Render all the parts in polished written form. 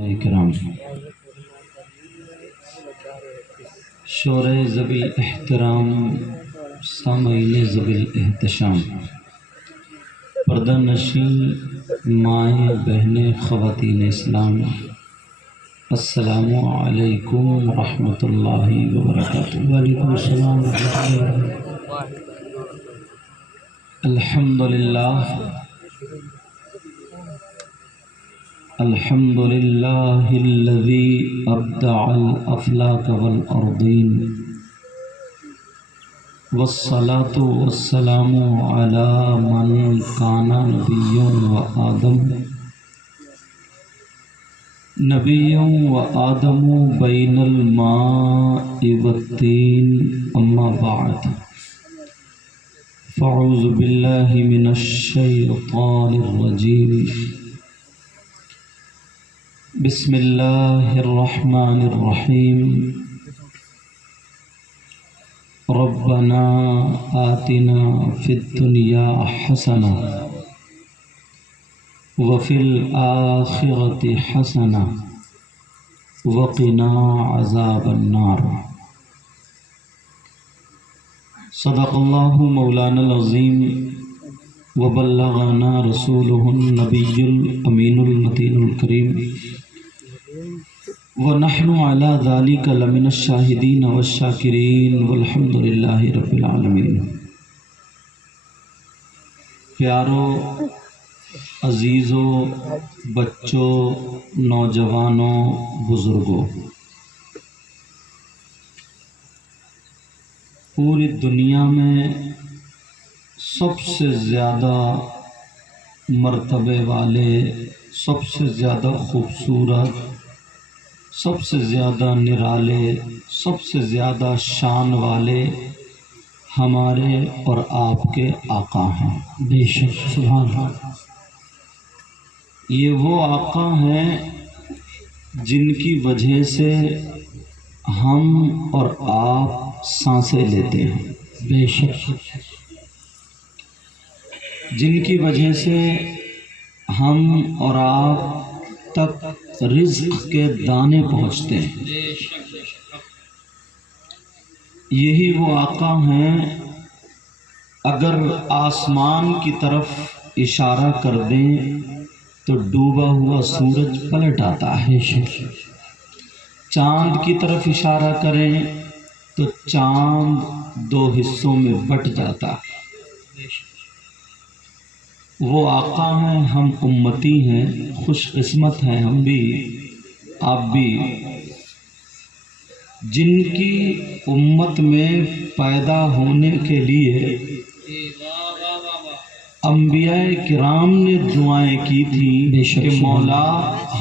کرام، شور ذوی احترام، سامعین ذوی الاحتشام، پردہ نشین مائیں بہنیں خواتین اسلام، السلام علیکم ورحمۃ اللہ وبرکاتہ۔ وعلیکم السلام ورحمۃ اللہ۔ الحمدللہ الحمدللہ الذی ابدع الافلاک والارضین، والصلاة والسلام علی من کان نبی وآدم بین الماء والطین، اما بعد فاعوذ باللہ من الشیطان الرجیم، بسم اللہ الرحمن الرحیم، ربنا آتنا فی الدنیا حسنہ وفی الآخرۃ حسنہ وقنا عذاب النار۔ صدق اللہ مولانا العظیم وبلغنا رسولہ النبی الامین المتین الکریم، ونحن علی ذلک لمن الشاہدین والشاکرین والحمد للہ رب العالمین۔ پیارو، عزیزوں، بچوں، نوجوانوں، بزرگوں، پوری دنیا میں سب سے زیادہ مرتبے والے، سب سے زیادہ خوبصورت، سب سے زیادہ نرالے، سب سے زیادہ شان والے ہمارے اور آپ کے آقا ہیں۔ بے شک، سبحان اللہ۔ یہ وہ آقا ہیں جن کی وجہ سے ہم اور آپ سانسیں لیتے ہیں، بے شک، جن کی وجہ سے ہم اور آپ تک رزق کے دانے پہنچتے ہیں۔ یہی وہ آقا ہیں، اگر آسمان کی طرف اشارہ کر دیں تو ڈوبا ہوا سورج پلٹ آتا ہے، چاند کی طرف اشارہ کریں تو چاند دو حصوں میں بٹ جاتا ہے۔ وہ آقا ہیں، ہم امتی ہیں، خوش قسمت ہیں ہم بھی، آپ بھی، جن کی امت میں پیدا ہونے کے لیے انبیاء کرام نے دعائیں کی تھی کہ مولا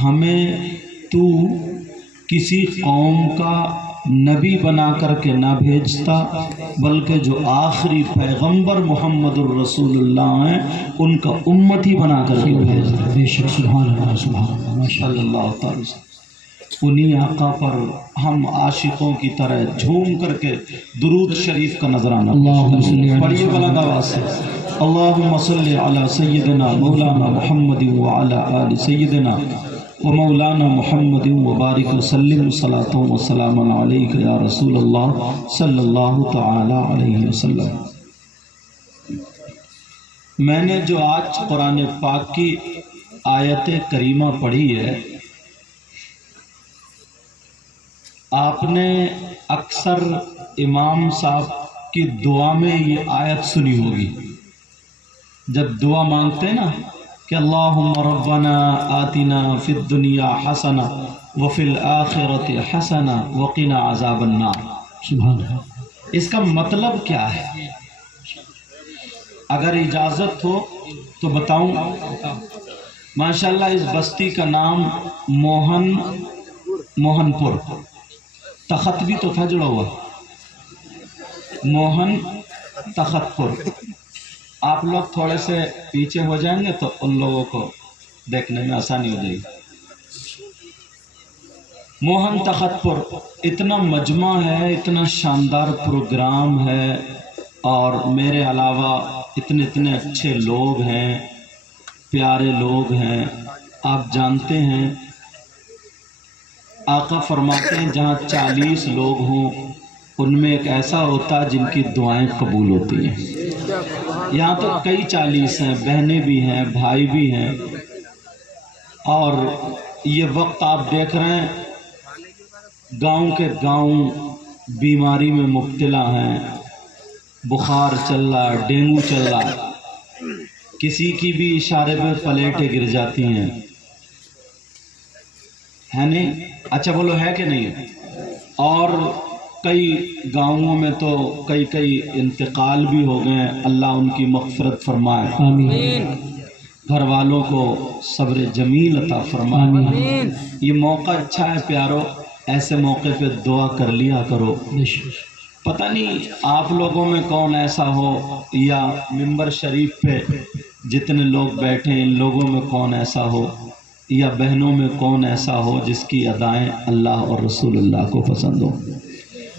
ہمیں تو کسی قوم کا نبی بنا کر کے نہ بھیجتا، بلکہ جو آخری پیغمبر محمد الرسول اللہ ہیں ان کا امتی بنا کر کے بھیجتا۔ بے شک، سبحان اللہ، سبحان اللہ، ماشاء اللہ تعالی۔ انہی آقا پر ہم عاشقوں کی طرح جھوم کر کے درود شریف کا نذرانہ پڑھیے بلند آواز سے۔ اللہم صلی علی سیدنا مولانا محمد وعلی آل سیدنا ومولانا محمد وبارک وسلم، صلاۃ و سلام علیک یا رسول اللہ صلی اللہ تعالی علیہ وسلم۔ میں نے جو آج قرآن پاک کی آیت کریمہ پڑھی ہے، آپ نے اکثر امام صاحب کی دعا میں یہ آیت سنی ہوگی، جب دعا مانگتے ہیں نا کہ اللہم ربنا آتنا فی الدنیا حسنہ وفی الآخرۃ حسنہ وقنا عذاب النار۔ سبحان اللہ۔ اس کا مطلب کیا ہے؟ اگر اجازت ہو تو بتاؤں؟ ماشاءاللہ اس بستی کا نام موہن پور، تخت بھی تو تھا جڑا ہوا، موہن تخت پور۔ آپ لوگ تھوڑے سے پیچھے ہو جائیں گے تو ان لوگوں کو دیکھنے میں آسانی ہو جائے گی۔ موہن تخت پور اتنا مجمع ہے، اتنا شاندار پروگرام ہے، اور میرے علاوہ اتنے اچھے لوگ ہیں، پیارے لوگ ہیں۔ آپ جانتے ہیں آقا فرماتے ہیں جہاں 40 لوگ ہوں ان میں ایک ایسا ہوتا ہے جن کی دعائیں قبول ہوتی ہیں. یہاں تو کئی 40 ہیں، بہنیں بھی ہیں، بھائی بھی ہیں، اور یہ وقت آپ دیکھ رہے ہیں گاؤں کے گاؤں بیماری میں مبتلا ہیں، بخار چل رہا ہے، ڈینگو چل رہا ہے، کسی کی بھی اشارے پہ پلیٹیں گر جاتی ہیں، ہے نہیں؟ اچھا بولو ہے کہ نہیں ہے؟ اور کئی گاؤں میں تو کئی انتقال بھی ہو گئے ہیں، اللہ ان کی مغفرت فرمائے، آمین گھر والوں کو صبر جمیل عطا فرمائے. آمین یہ موقع اچھا ہے پیارو، ایسے موقع پہ دعا کر لیا کرو. بے شک پتہ نہیں آپ لوگوں میں کون ایسا ہو یا ممبر شریف پہ جتنے لوگ بیٹھے ہیں ان لوگوں میں کون ایسا ہو یا بہنوں میں کون ایسا ہو جس کی ادائیں اللہ اور رسول اللہ کو پسند ہو.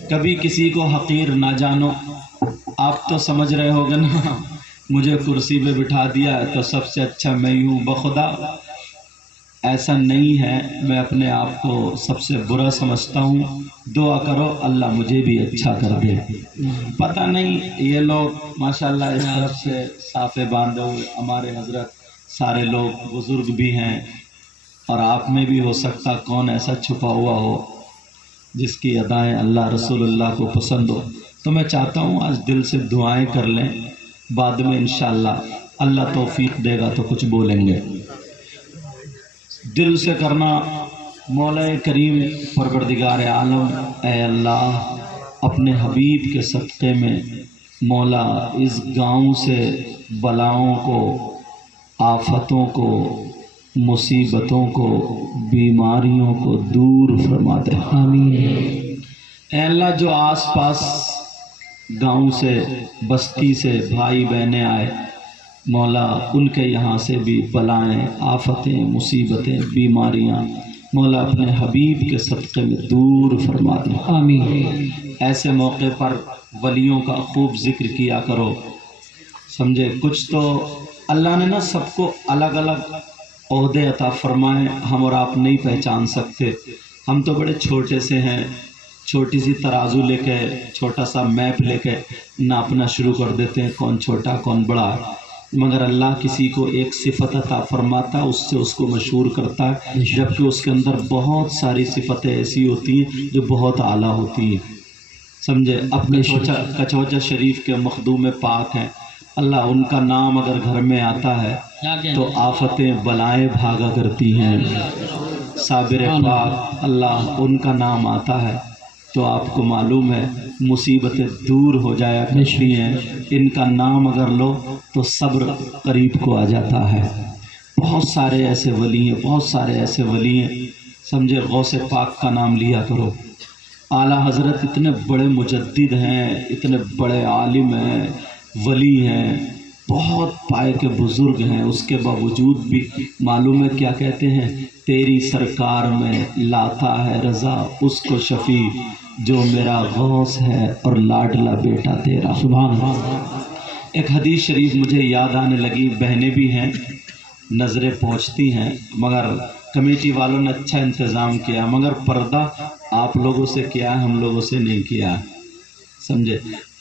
کبھی کسی کو حقیر نہ جانو. آپ تو سمجھ رہے ہوگے نا مجھے کرسی پہ بٹھا دیا ہے تو سب سے اچھا میں ہی ہوں. بخدا ایسا نہیں ہے، میں اپنے آپ کو سب سے برا سمجھتا ہوں. دعا کرو اللہ مجھے بھی اچھا کر دے. پتہ نہیں یہ لوگ ماشاءاللہ اس طرف سے صافے باندھے ہوئے، ہمارے حضرت سارے لوگ بزرگ بھی ہیں، اور آپ میں بھی ہو سکتا کون ایسا چھپا ہوا ہو جس کی ادائیں اللہ رسول اللہ کو پسند ہو. تو میں چاہتا ہوں آج دل سے دعائیں کر لیں، بعد میں انشاءاللہ اللہ توفیق دے گا تو کچھ بولیں گے. دل سے کرنا. مولا کریم پروردگار عالم، اے اللہ اپنے حبیب کے صدقے میں مولا اس گاؤں سے بلاؤں کو، آفتوں کو، مصیبتوں کو، بیماریوں کو دور فرما دے. آمین اے اللہ جو آس پاس گاؤں سے بستی سے بھائی بہنیں آئے مولا ان کے یہاں سے بھی بلائیں، آفتیں، مصیبتیں، بیماریاں مولا اپنے حبیب کے صدقے میں دور فرما دے. آمین ایسے موقع پر ولیوں کا خوب ذکر کیا کرو. سمجھے کچھ تو اللہ نے نا سب کو الگ الگ عہدے عطا فرمائے، ہم اور آپ نہیں پہچان سکتے. ہم تو بڑے چھوٹے سے ہیں، چھوٹی سی ترازو لے کے، چھوٹا سا میپ لے کے ناپنا شروع کر دیتے ہیں کون چھوٹا کون بڑا. مگر اللہ کسی کو ایک صفت عطا فرماتا ہے، اس سے اس کو مشہور کرتا ہے، جبکہ اس کے اندر بہت ساری صفتیں ایسی ہوتی ہیں جو بہت اعلیٰ ہوتی ہیں. سمجھے اب کچوچا شریف کے مخدوم پاک ہیں، اللہ ان کا نام اگر گھر میں آتا ہے تو آفتیں بلائیں بھاگا کرتی ہیں. صابر پاک اللہ ان کا نام آتا ہے تو آپ کو معلوم ہے مصیبتیں دور ہو جایا کرتی ہیں. ان کا نام اگر لو تو صبر قریب کو آ جاتا ہے. بہت سارے ایسے ولی ہیں، بہت سارے ایسے ولی ہیں. سمجھے غوث پاک کا نام لیا کرو. اعلیٰ حضرت اتنے بڑے مجدد ہیں، اتنے بڑے عالم ہیں، ولی ہیں، بہت پائے کے بزرگ ہیں، اس کے باوجود بھی معلوم ہے کیا کہتے ہیں؟ تیری سرکار میں لاتا ہے رضا اس کو شفیع جو میرا غوث ہے اور لاڈلا بیٹا تیرا. سبحان اللہ. ایک حدیث شریف مجھے یاد آنے لگی. بہنیں بھی ہیں، نظریں پہنچتی ہیں، مگر کمیٹی والوں نے اچھا انتظام کیا، مگر پردہ آپ لوگوں سے کیا ہے، ہم لوگوں سے نہیں کیا. سمجھے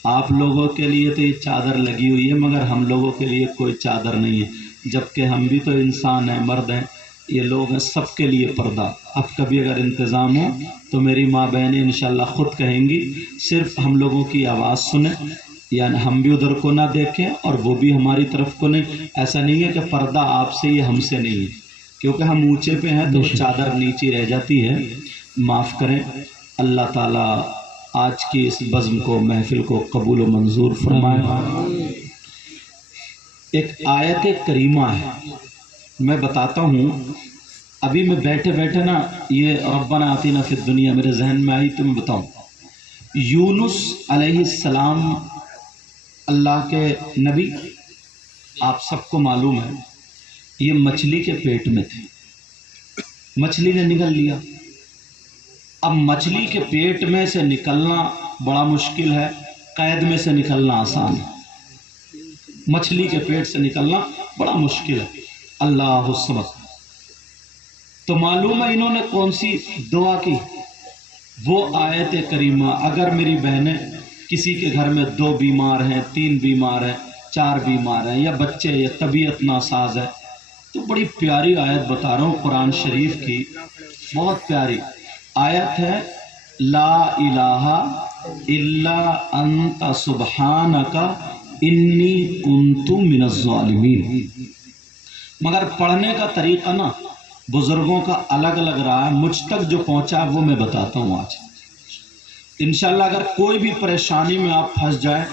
آپ لوگوں کے لیے تو یہ چادر لگی ہوئی ہے مگر ہم لوگوں کے لیے کوئی چادر نہیں ہے، جبکہ ہم بھی تو انسان ہیں، مرد ہیں. یہ لوگ ہیں سب کے لیے پردہ. اب کبھی اگر انتظام ہو تو میری ماں بہنیں انشاءاللہ خود کہیں گی صرف ہم لوگوں کی آواز سنیں، یعنی ہم بھی ادھر کو نہ دیکھیں اور وہ بھی ہماری طرف کو نہیں. ایسا نہیں ہے کہ پردہ آپ سے یہ ہم سے نہیں ہے، کیونکہ ہم اونچے پہ ہیں تو چادر نیچی رہ جاتی ہے. معاف کریں. اللہ تعالیٰ آج کی اس بزم کو، محفل کو قبول و منظور فرمائے. ایک آیت کریمہ ہے، میں بتاتا ہوں. ابھی میں بیٹھے بیٹھے نا یہ ربنا آتینا فی الدنیا میرے ذہن میں آئی تو میں بتاؤں. یونس علیہ السلام اللہ کے نبی، آپ سب کو معلوم ہے یہ مچھلی کے پیٹ میں تھے، مچھلی نے نگل لیا. اب مچھلی کے پیٹ میں سے نکلنا بڑا مشکل ہے، قید میں سے نکلنا آسان ہے. مچھلی کے پیٹ سے نکلنا بڑا مشکل ہے. اللہ الصمد. تو معلوم ہے انہوں نے کون سی دعا کی؟ وہ آیت کریمہ، اگر میری بہنیں کسی کے گھر میں 2 بیمار ہیں، 3 بیمار ہیں، 4 بیمار ہیں، یا بچے یا طبیعت ناساز ہے، تو بڑی پیاری آیت بتا رہا ہوں قرآن شریف کی، بہت پیاری آیت ہے، لا الہ الا انت سبحانک انی کنت من الظالمین۔ مگر پڑھنے کا طریقہ نا بزرگوں کا الگ الگ رہا ہے، مجھ تک جو پہنچا وہ میں بتاتا ہوں آج۔ انشاءاللہ اگر کوئی بھی پریشانی میں آپ پھنس جائیں،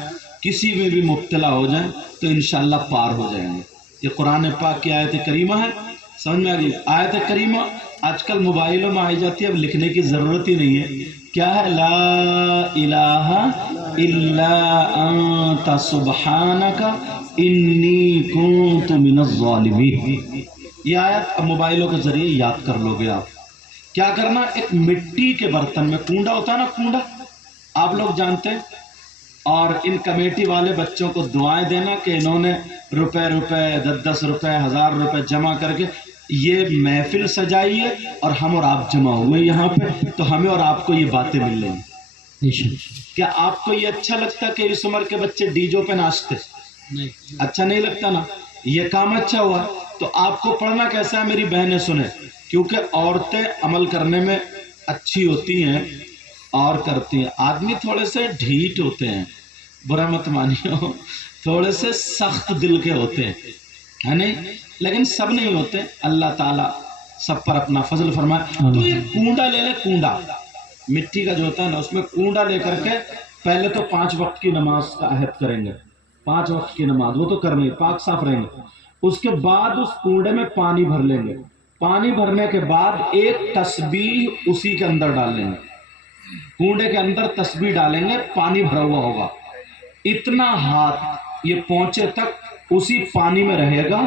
کسی میں بھی مبتلا ہو جائیں، تو انشاءاللہ پار ہو جائیں گے۔ یہ قرآن پاک کی آیت کریمہ ہے، سمجھ میں آ گئی؟ آیت کریمہ آج کل موبائلوں میں آئی جاتی ہے، اب لکھنے کی ضرورت ہی نہیں ہے۔ کیا ہے؟ لا الہ الا انت سبحانک انی کنت من الظالمین۔ یہ آیت اب موبائلوں کے ذریعے یاد کر لو گے آپ۔ کیا کرنا؟ ایک مٹی کے برتن میں، کنڈا ہوتا ہے نا، کنڈا آپ لوگ جانتے ہیں، اور ان کمیٹی والے بچوں کو دعائیں دینا کہ انہوں نے روپے 10 روپے 1000 روپے جمع کر کے یہ محفل سجائی ہے، اور ہم اور آپ جمع ہوئے یہاں پہ، تو ہمیں اور آپ کو یہ باتیں مل رہی ہیں۔ کیا آپ کو یہ اچھا لگتا کہ اس عمر کے بچے ڈیجو پہ ناچتے؟ اچھا نہیں لگتا نا؟ یہ کام اچھا ہوا۔ تو آپ کو پڑھنا کیسا ہے میری بہنیں سنیں، کیونکہ عورتیں عمل کرنے میں اچھی ہوتی ہیں اور کرتی ہیں، آدمی تھوڑے سے ڈھیٹ ہوتے ہیں، برا مت مانیو، تھوڑے سے سخت دل کے ہوتے ہیں، ہے نہیں؟ لیکن سب نہیں ہوتے، اللہ تعالیٰ سب پر اپنا فضل فرمائے۔ تو یہ کنڈا لے لے، کنڈا مٹی کا جو ہوتا ہے نا، اس میں کنڈا لے کر کے پہلے تو 5 وقت کی نماز کا عہد کریں گے، 5 وقت کی نماز وہ تو کریں گے، پاک صاف رہیں گے۔ اس کے بعد اس کنڈے میں پانی بھر لیں گے، پانی بھرنے کے بعد ایک تسبیح اسی کے اندر ڈال لیں گے، کنڈے کے اندر تسبیح ڈالیں گے، پانی بھرا ہوا ہوگا، اتنا ہاتھ یہ پہنچے تک اسی پانی میں رہے گا،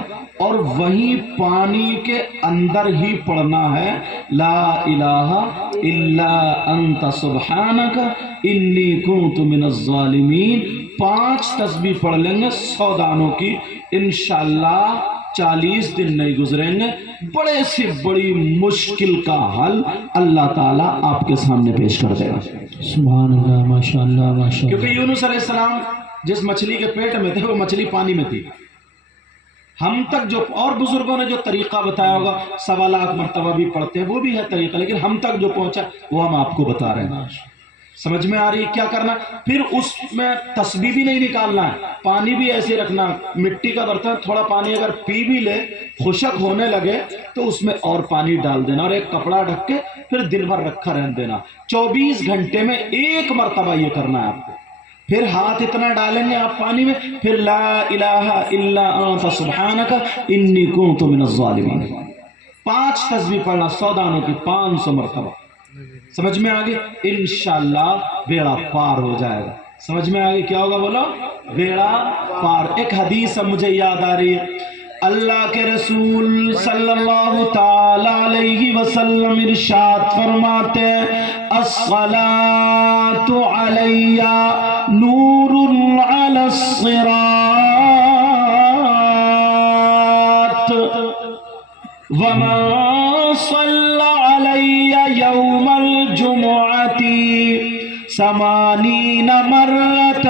اور وہیں پانی کے اندر ہی پڑھنا ہے لا الہ الا انت سبحانک انی کنت من الظالمین۔ 5 تسبیح پڑھ لیں گے 100 دانوں کی، انشاءاللہ 40 دن نہیں گزریں گے، بڑے سے بڑی مشکل کا حل اللہ تعالیٰ آپ کے سامنے پیش کر دے گا۔ سبحان اللہ، ماشاءاللہ ماشاءاللہ۔ کیونکہ یونس علیہ السلام جس مچھلی کے پیٹ میں تھے وہ مچھلی پانی میں تھی۔ ہم تک جو اور بزرگوں نے جو طریقہ بتایا ہوگا 1.25 لاکھ مرتبہ بھی پڑھتے ہیں، وہ بھی ہے طریقہ، لیکن ہم تک جو پہنچا وہ ہم آپ کو بتا رہے ہیں۔ سمجھ میں آ رہی کیا کرنا؟ پھر اس میں تسبیح بھی نہیں نکالنا ہے، پانی بھی ایسے رکھنا، مٹی کا برتن تھوڑا پانی اگر پی بھی لے، خشک ہونے لگے تو اس میں اور پانی ڈال دینا، اور ایک کپڑا ڈھک کے پھر دن بھر رکھا رہنے دینا۔ 24 گھنٹے میں 1 مرتبہ یہ کرنا ہے آپ کو۔ پھر ہاتھ اتنا ڈالیں گے آپ پانی میں، پھر لا الہ الا انت سبحانک انی کنت من الظالمین۔ 5 تسبیح پڑھنا 100 دانوں کی 500 مرتبہ۔ سمجھ میں آگے؟ انشاءاللہ بیڑا پار ہو جائے گا۔ سمجھ میں آگے کیا ہوگا؟ بولو، بیڑا پار۔ ایک حدیث اب مجھے یاد آ رہی ہے، اللہ کے رسول صلی اللہ تعالی علیہ وسلم ارشاد فرماتے ہیں، الصلاۃ علی نور علی الصراط ومن صلی علی یوم الجمعۃ 80 مرة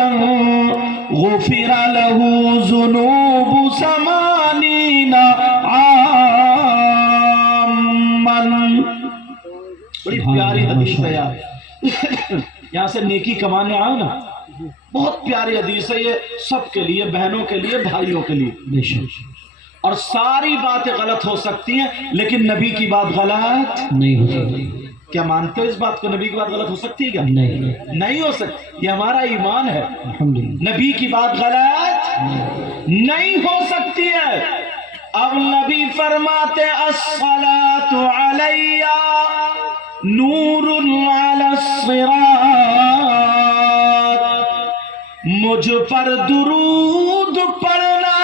غفر له ذنوب 80 عاما۔ بڑی پیاری حدیث ہے یار، یہاں سے نیکی کمانے آؤ نا، بہت پیاری حدیث ہے یہ، سب کے لیے، بہنوں کے لیے، بھائیوں کے لیے۔ اور ساری باتیں غلط ہو سکتی ہیں لیکن نبی کی بات غلط نہیں ہو سکتی۔ کیا مانتے ہو اس بات کو؟ نبی کی بات غلط ہو سکتی ہے کیا؟ نہیں ہو سکتی، یہ ہمارا ایمان ہے۔ نبی کی بات غلط نہیں ہو سکتی ہے۔ اب نبی فرماتے الصلاۃ علی نور علی الصراط، مجھ پر درود پڑھنا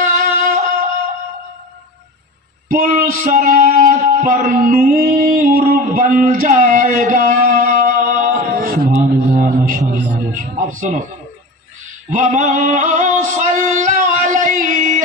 پل صراط پر نور بن جائے گا۔ سبحان اللہ، ماشاءاللہ۔ اب سنو، وَمَن صَلَّى عَلَيَّ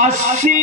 80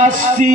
80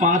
5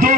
2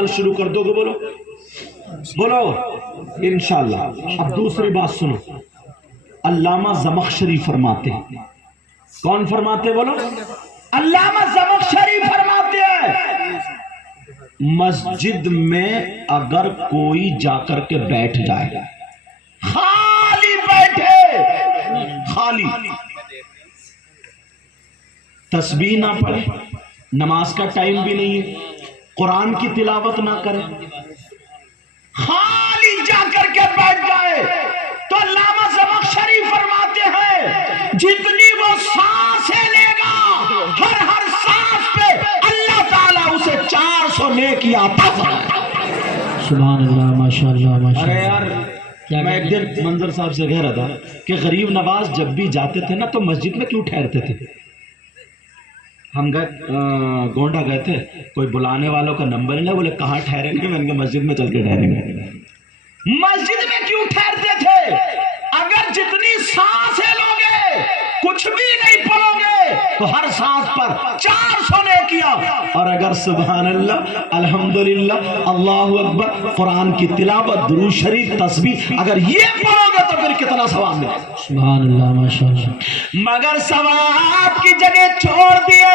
عمل شروع کر دو گے؟ بولو بولو انشاءاللہ۔ اب دوسری بات سنو، علامہ زمخشری فرماتے ہیں، کون فرماتے؟ بولو علامہ زمخشری فرماتے ہیں مسجد میں اگر کوئی جا کر کے بیٹھ جائے، خالی بیٹھے، خالی، تسبیح نہ پڑھے، نماز کا ٹائم بھی نہیں ہے، قرآن کی تلاوت نہ کرے، خالی جا کر کے بیٹھ جائے، تو علامہ زمخشری فرماتے ہیں جتنی وہ سانسیں لے گا، ہر سانس پہ اللہ تعالیٰ اسے 400 نیکی عطا فرمائے۔ سبحان اللہ، ماشاءاللہ ارے ماشاءاللہ۔ یار میں ایک دن منظر صاحب سے کہہ رہا تھا کہ غریب نواز جب بھی جاتے تھے نا تو مسجد میں کیوں ٹھہرتے تھے؟ ہم گئے گونڈا گئے تھے، کوئی بلانے والوں کا نمبر نہیں، بولے کہاں ٹھہریں گے؟ میں نے کہا مسجد میں چل کے ٹھہریں گے۔ مسجد میں کیوں ٹھہرتے تھے؟ اگر جتنی سانسیں لوگے کچھ بھی نہیں پڑھو گے تو ہر سانس پر 400 نے کیا، اور اگر سبحان اللہ، الحمدللہ، اللہ اکبر، قرآن کی تلاوت، درود شریف، تسبیح اگر یہ پڑھو گے تو پھر کتنا ثواب ملے گا؟ سبحان اللہ، ماشاءاللہ۔ مگر ثواب کی جگہ چھوڑ دیے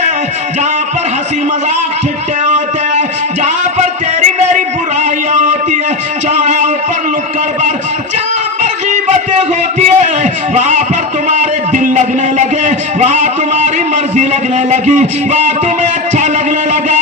جہاں پر ہنسی مذاق ٹھٹے ہوتے ہیں، جہاں پر تیری میری برائیاں ہوتی ہیں، چوراہوں پر نکڑ پر جہاں پر غیبتیں ہوتی ہیں، وہاں پر تمہارے دل لگنے لگے، وہاں تمہاری مرضی لگنے لگی، وہاں تمہیں اچھا لگنے لگا۔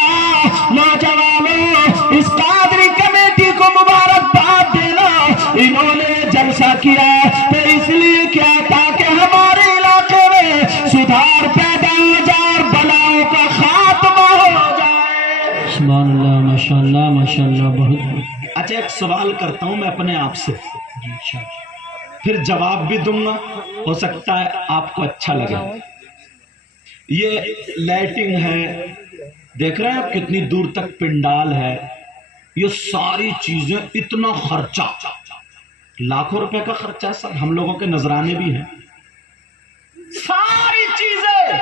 نوجوانوں، اس قادری کمیٹی کو مبارکباد دینا، انہوں نے جلسہ کیا تو اس لیے کیا تاکہ ہمارے علاقے میں سدھار پیدا ہو جائے اور بلاؤں کا خاتمہ ہو جائے۔ سبحان اللہ، ماشاءاللہ ماشاءاللہ، بہت۔ اچھا ایک سوال کرتا ہوں میں اپنے آپ سے، پھر جواب بھی دوں گا، ہو سکتا ہے آپ کو اچھا لگے۔ یہ لائٹنگ ہے، دیکھ رہے ہیں آپ کتنی دور تک پنڈال ہے، یہ ساری چیزیں، اتنا خرچہ، لاکھوں روپے کا خرچہ ہے سر، ہم لوگوں کے نذرانے بھی ہیں، ساری چیزیں۔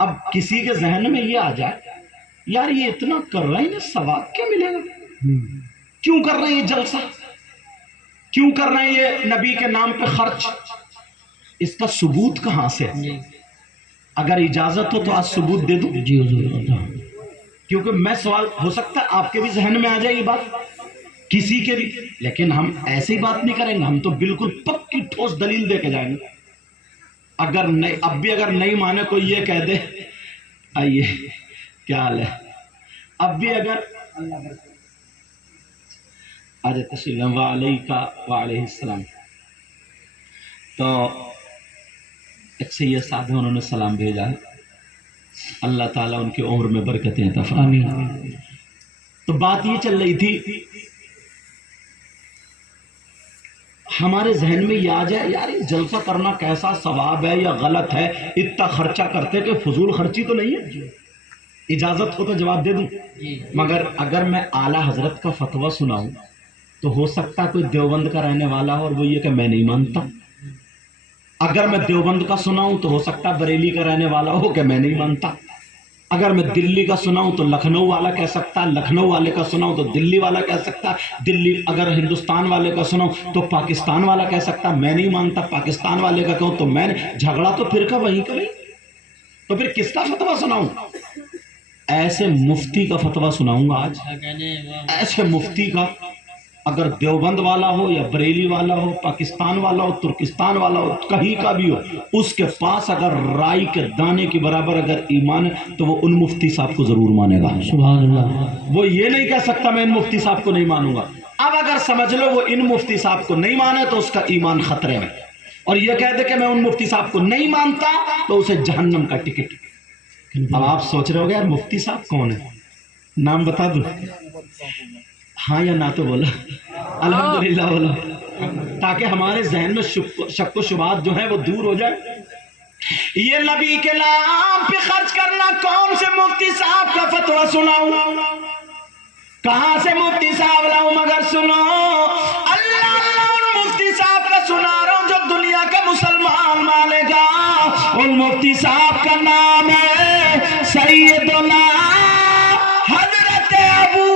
اب کسی کے ذہن میں یہ آ جائے یار یہ اتنا کر رہے ہیں، یہ ثواب کیا ملے گا؟ کیوں کر رہے ہیں یہ جلسہ؟ کیوں کر رہے ہیں یہ نبی کے نام پہ خرچ؟ اس کا ثبوت کہاں سے؟ اگر اجازت ہو تو آج ثبوت دے دوں؟ جی حضور۔ کیونکہ میں سوال، ہو سکتا ہے آپ کے بھی ذہن میں آ جائے یہ بات، کسی کے بھی، لیکن ہم ایسی بات نہیں کریں گے، ہم تو بالکل پکی ٹھوس دلیل دے کے جائیں گے۔ اگر نہیں، اب بھی اگر نہیں مانے کوئی یہ کہہ دے آئیے کیا حال ہے، اب بھی اگر آج تسلیم وعلیہ السلام، تو ایک سید صاحب ہیں، انہوں نے سلام بھیجا ہے، اللہ تعالیٰ ان کی عمر میں برکتیں عطا فرمائے۔ آمین۔ تو بات یہ چل رہی تھی، ہمارے ذہن میں یہ آ جائے یار یہ جلسہ کرنا کیسا ثواب ہے یا غلط ہے، اتنا خرچہ کرتے کہ فضول خرچی تو نہیں ہے؟ اجازت ہو تو جواب دے دوں، مگر اگر میں اعلیٰ حضرت کا فتویٰ سناؤں تو ہو سکتا ہے کوئی دیوبند کا رہنے والا ہو اور وہ یہ کہ میں نہیں مانتا، اگر میں دیوبند کا سناؤں تو ہو سکتا ہے بریلی کا رہنے والا ہو کہ میں نہیں مانتا، اگر میں دلی کا سناؤں تو لکھنؤ والا کہہ سکتا ہے، لکھنؤ والے کا سناؤں تو دلی والا کہہ سکتا ہے، دلی اگر ہندوستان والے کا سناؤں تو پاکستان والا کہہ سکتا ہے میں نہیں مانتا، پاکستان والے کا کہوں تو میں جھگڑا تو پھر کا وہیں کا نہیں، تو پھر کس کا فتویٰ سناؤں؟ ایسے مفتی کا فتویٰ سناؤں گا آج، ایسے مفتی کا، اگر دیوبند والا ہو یا بریلی والا ہو، پاکستان والا ہو، ترکستان والا ہو، کہیں کا بھی ہو، اس کے پاس اگر رائی کے دانے کے برابر اگر ایمان ہے تو وہ ان مفتی صاحب کو ضرور مانے گا۔ سبحان اللہ۔ وہ یہ نہیں کہہ سکتا میں ان مفتی صاحب کو نہیں مانوں گا۔ اب اگر سمجھ لو وہ ان مفتی صاحب کو نہیں مانے تو اس کا ایمان خطرے میں، اور یہ کہہ دے کہ میں ان مفتی صاحب کو نہیں مانتا تو اسے جہنم کا ٹکٹ۔ اب آپ سوچ رہے ہو گے یار مفتی صاحب کون ہے، نام بتا دوں؟ ہاں یا نہ تو بولا، الحمدللہ بولا، تاکہ ہمارے ذہن میں شک و شبہات جو ہیں وہ دور ہو جائے۔ یہ نبی کے نام پہ خرچ کرنا، کون سے مفتی صاحب کا فتویٰ سناؤں، کہاں سے مفتی صاحب لاؤں؟ مگر سنو، اللہ ان مفتی صاحب کا سنا رہا ہوں جو دنیا کا مسلمان مانے گا۔ ان مفتی صاحب کا نام ہے سیدنا حضرت ابو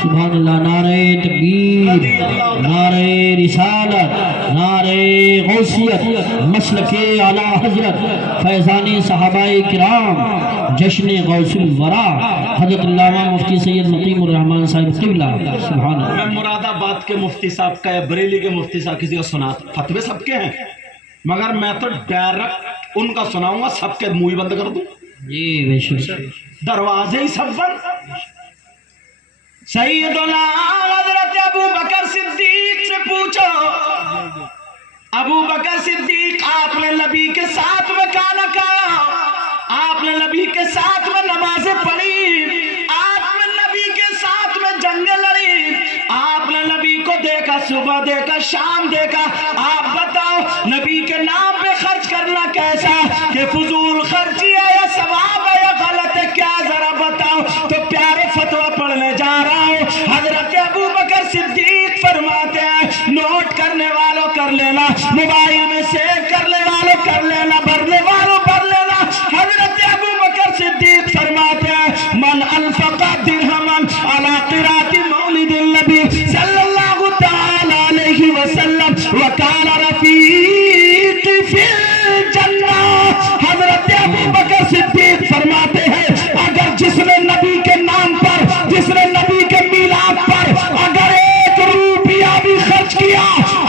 سبحان اللہ نعرہ تکبیر نعرہ رسالت نعرہ غوثیت مسلک اعلیٰ حضرت فیضان صحابہ کرام جشن غوث الورا حضرت علامہ مفتی سید مقیم الرحمن صاحب قبلہ سبحان اللہ. میں مراد آباد کے مفتی صاحب کا یا بریلی کے مفتی صاحب کسی کو سنا فتوے سب کے ہیں مگر میں تو ڈائریکٹ ان کا سناؤں گا سب کے منہ ہی بند کر دوں جی بے شک دروازے ہی سب بند. سیدنا حضرت ابو بکر صدیق سے پوچھو ابو بکر صدیق آپ نے نبی کے ساتھ میں کھانا کھایا آپ نے نبی کے ساتھ میں نمازیں پڑھی آپ نے نبی کے ساتھ میں جنگیں لڑی آپ نے نبی کو دیکھا صبح دیکھا شام دیکھا آپ بتاؤ نبی کے نام پہ خرچ کرنا کیسا کہ فضول خرچی ہے یا ثواب ہے یا غلط ہے کیا ذرا بتاؤ تو پیارے فتویٰ پڑھنے جا رہا ہوں. حضرت ابو بکر صدیق فرماتے ہیں نوٹ کرنے والوں کر لینا موبائل میں سیو کرنے والوں کر لینا بھرنے والوں بھر لینا. حضرت ابو بکر صدیق فرماتے ہیں من انفق درہما علی قراءۃ مولد النبی صلی اللہ تعالی علیہ وسلم وکان رفیقی فی الجنہ. حضرت ابو بکر صدیق فرماتے ہیں اگر جس نے نبی کے نام پر جس نے نبی کے میلاد پر اگر ایک روپیہ بھی خرچ کیا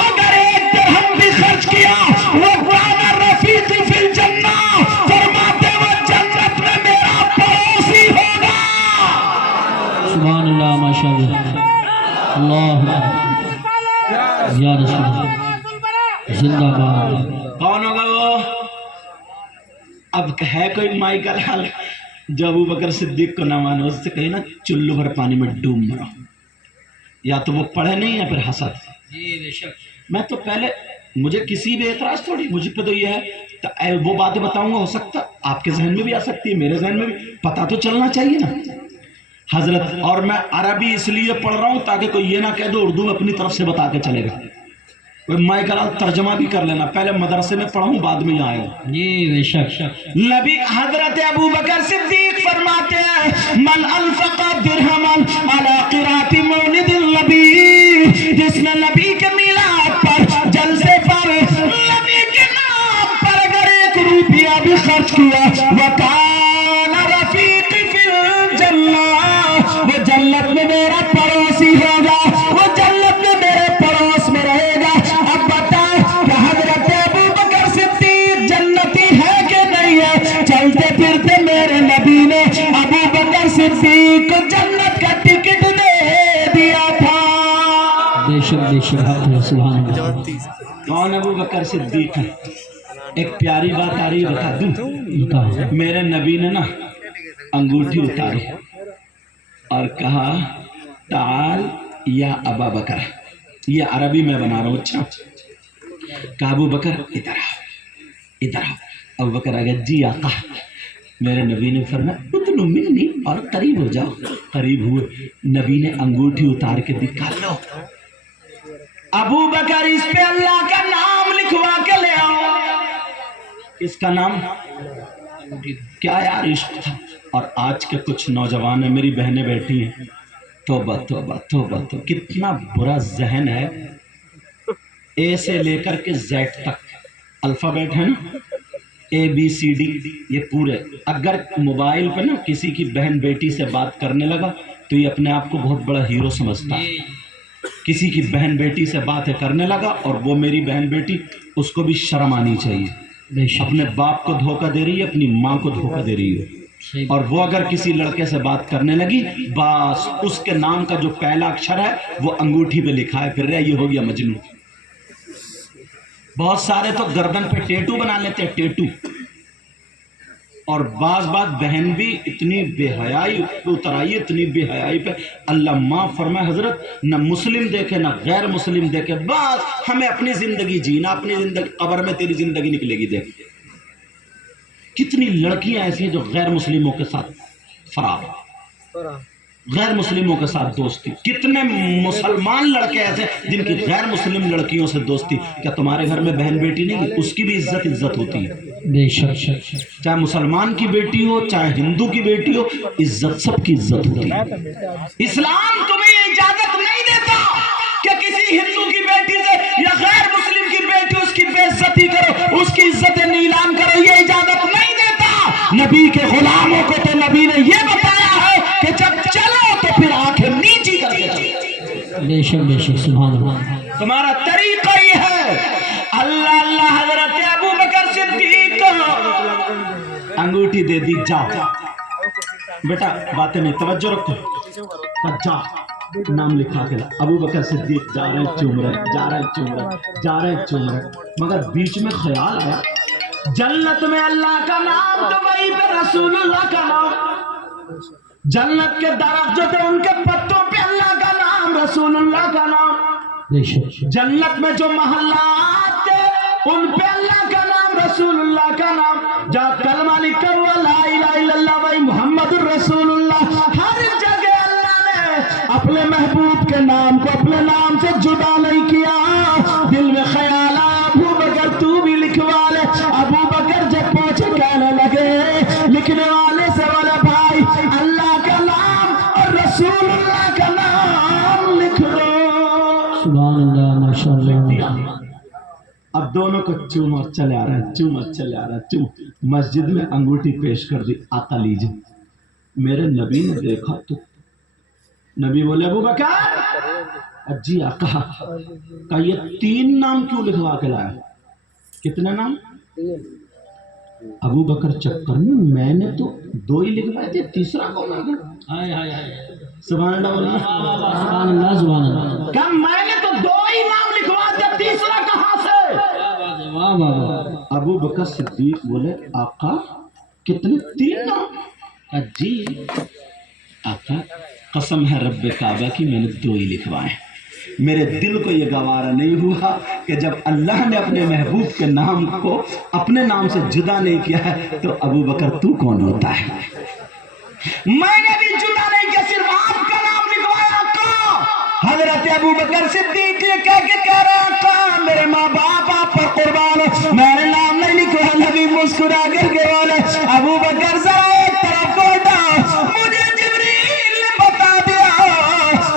اگر ایک درہم بھی خرچ کیا وہ وکان رفیقی فی الجنہ فرماتے وہ جنت میں میرا پڑوسی ہوگا. سبحان اللہ ماشاءاللہ اللہ یا رسول اللہ زندہ باد. کون ہوگا وہ؟ اب ہے کوئی مائی کا لال جو ابو بکر صدیق کو نہ مانو اس سے کہیں نا چلو بھر پانی میں ڈوب مرو. یا تو وہ پڑھے نہیں یا پھر حسد. میں تو پہلے مجھے کسی بھی اعتراض تھوڑی مجھے پہ تو یہ ہے وہ باتیں بتاؤں گا ہو سکتا آپ کے ذہن میں بھی آ سکتی ہے میرے ذہن میں بھی پتہ تو چلنا چاہیے نا حضرت. اور میں عربی اس لیے پڑھ رہا ہوں تاکہ کوئی یہ نہ کہہ دو اردو اپنی طرف سے بتا کے چلے گا. میں کرا ترجمہ بھی کر لینا پہلے مدرسے میں پڑھوں بعد میں یہاں آئے. جی بے شک. نبی حضرت ابو بکر صدیق فرماتے ہیں من انفق درہما علی قراءۃ مولد النبی جس نے نبی کے میلاد پر جلسے پر نبی کے نام پر اگر ایک روپیہ بھی خرچ کیا وکان رفیق فی الجنہ وہ جنت میں میرا پڑوسی ہوگا وہ جنت میں میرے پڑوس میں رہے گا. اب بتاؤ کہ حضرت ابو بکر صدیق جنتی ہے کہ نہیں ہے؟ چلتے پھرتے میرے نبی نے ابو بکر صدیق کو جنت کا ٹکٹ دے دیا تھا. بے شک سبحان اللہ. کون ابو بکر صدیق ہے؟ ایک پیاری بات آ رہی ہے بتا دوں. میرے نبی نے نا انگوٹھی اتاری اور کہا تعال یا ابا بکر. یہ عربی میں بنا رہا ہوں. اچھا کہا ابو بکر ادھر آؤ ادھر آؤ. ابو بکر آ گیا جی آقا. میرے نبی نے فرمایا اتنو منی اور قریب ہو جاؤ. قریب ہوئے نبی نے انگوٹھی اتار کے دکھا لو ابو بکر اس پہ اللہ کا نام لکھوا کے لے آؤ. اس کا نام کیا یار عشق تھا. اور آج کے کچھ نوجوان ہیں میری بہنیں بیٹھی ہیں توبہ توبہ توبہ تو کتنا برا ذہن ہے. اے سے لے کر کے زیڈ تک الفابیٹ ہے نا ABCD یہ پورے. اگر موبائل پہ نا کسی کی بہن بیٹی سے بات کرنے لگا تو یہ اپنے آپ کو بہت بڑا ہیرو سمجھتا ہے. کسی کی بہن بیٹی سے باتیں کرنے لگا اور وہ میری بہن بیٹی اس کو بھی شرم آنی چاہیے. اپنے باپ کو دھوکہ دے رہی ہے اپنی ماں کو دھوکہ دے رہی ہے. اور وہ اگر کسی لڑکے سے بات کرنے لگی بس اس کے نام کا جو پہلا اکشر ہے وہ انگوٹھی پہ لکھا ہے پھر رہا یہ ہو گیا مجنون. بہت سارے تو گردن پہ ٹیٹو بنا لیتے ہیں ٹیٹو. اور بعض بہن بھی اتنی بے حیائی اترائی اتنی بے حیائی پہ اللہ معاف فرمائے حضرت نہ مسلم دیکھے نہ غیر مسلم دیکھے بس ہمیں اپنی زندگی جینا اپنی زندگی قبر میں تیری زندگی نکلے گی. دیکھ کتنی لڑکیاں ایسی ہیں جو غیر مسلموں کے ساتھ فرار. غیر مسلموں کے ساتھ دوستی. کتنے مسلمان لڑکے ایسے جن کی غیر مسلم لڑکیوں سے دوستی. کیا تمہارے گھر میں بہن بیٹی نہیں؟ اس کی بھی عزت ہوتی ہے. بے شک. چاہے مسلمان کی بیٹی ہو چاہے ہندو کی بیٹی ہو، عزت سب کی عزت ہوتی ہے. اسلام تمہیں اجازت نہیں دیتا کہ کسی ہندو کی بیٹی سے یا غیر مسلم کی بیٹی اس کی بے عزتی کرو، اس کی عزت نیلام کرو. یہ اجازت نہیں دیتا. نبی کے غلاموں کو تو نبی نے یہ بتایا ہے کہ جب چلو تو پھر آنکھیں نیچی کر کے چلو. بے شک. سبحان اللہ. تمہارا طریقہ یہ ہے. اللہ حضرت ابو بکر صدیق کو انگوٹھی دے دی. جاؤ بیٹا، باتیں نہیں، توجہ رکھو. جا نام لکھا کے لا. ابو بکر صدیق جا رہے چوم رہے مگر بیچ میں خیال آیا جنت میں اللہ کا نام تو وہیں پہ رسول اللہ کا نام. جنت کے درخت جو تھے ان کے پتوں پہ اللہ کا نام، رسول اللہ کا نام. جنت میں جو محلات تھے ان پہ اللہ کا نام، رسول اللہ کا نام. جہاں کلمہ لکھا ہوا لا الہ الا اللہ وہی محمد الرسول اللہ. ہر جگہ اللہ نے اپنے محبوب کے نام کو اپنے نام سے جدا نہیں کیا. دل میں خیال آیا ابو بکر تو بھی لکھوا لے. ابو بکر جب پہنچے کہنے لگے لکھنے والے سے، بولے بھائی اللہ کا نام اور رسول اللہ کا نام لکھ لو. سبحان اللہ، ماشاء اللہ. اب دونوں کو چوم اور چلے آ رہے ہیں. مسجد میں انگوٹھی پیش کر دی. آقا لیجیے. میرے نبی نے دیکھا تو نبی بولے ابو بکر. جی آقا. کہ یہ 3 نام کیوں لکھوا کے لایا؟ کتنے نام؟ ابو بکر چکر میں نے تو 2 ہی لکھوائے تھے، تیسرا کون آ گیا؟ سبحان اللہ. سبحان اللہ. کہ میں نے تو 2 ہی نام لکھوائے تھے، تیسرا کہاں سے؟ ابو بکر صدیق بولے آقا کتنے؟ 3 نام. جی آقا قسم ہے رب کعبہ کی میں نے 2 ہی لکھوائے. میرے دل کو یہ گوارا نہیں ہوا کہ جب اللہ نے اپنے محبوب کے نام کو اپنے نام سے جدا نہیں کیا ہے تو ابو بکر تو کون ہوتا ہے؟ میں نے بھی جدا نہیں کیا، صرف آپ کا نام لکھوایا. آقا حضرت ابو بکر صدیق یہ کہہ رہا آقا میرے ماں باپ آپ پر قربان ہو، میرے نام نہیں لکھوا. نبی مسکرا کر کے بولے ابو بکر ذرا ایک طرف کو ہٹا. مجھے جبریل نے بتا دیا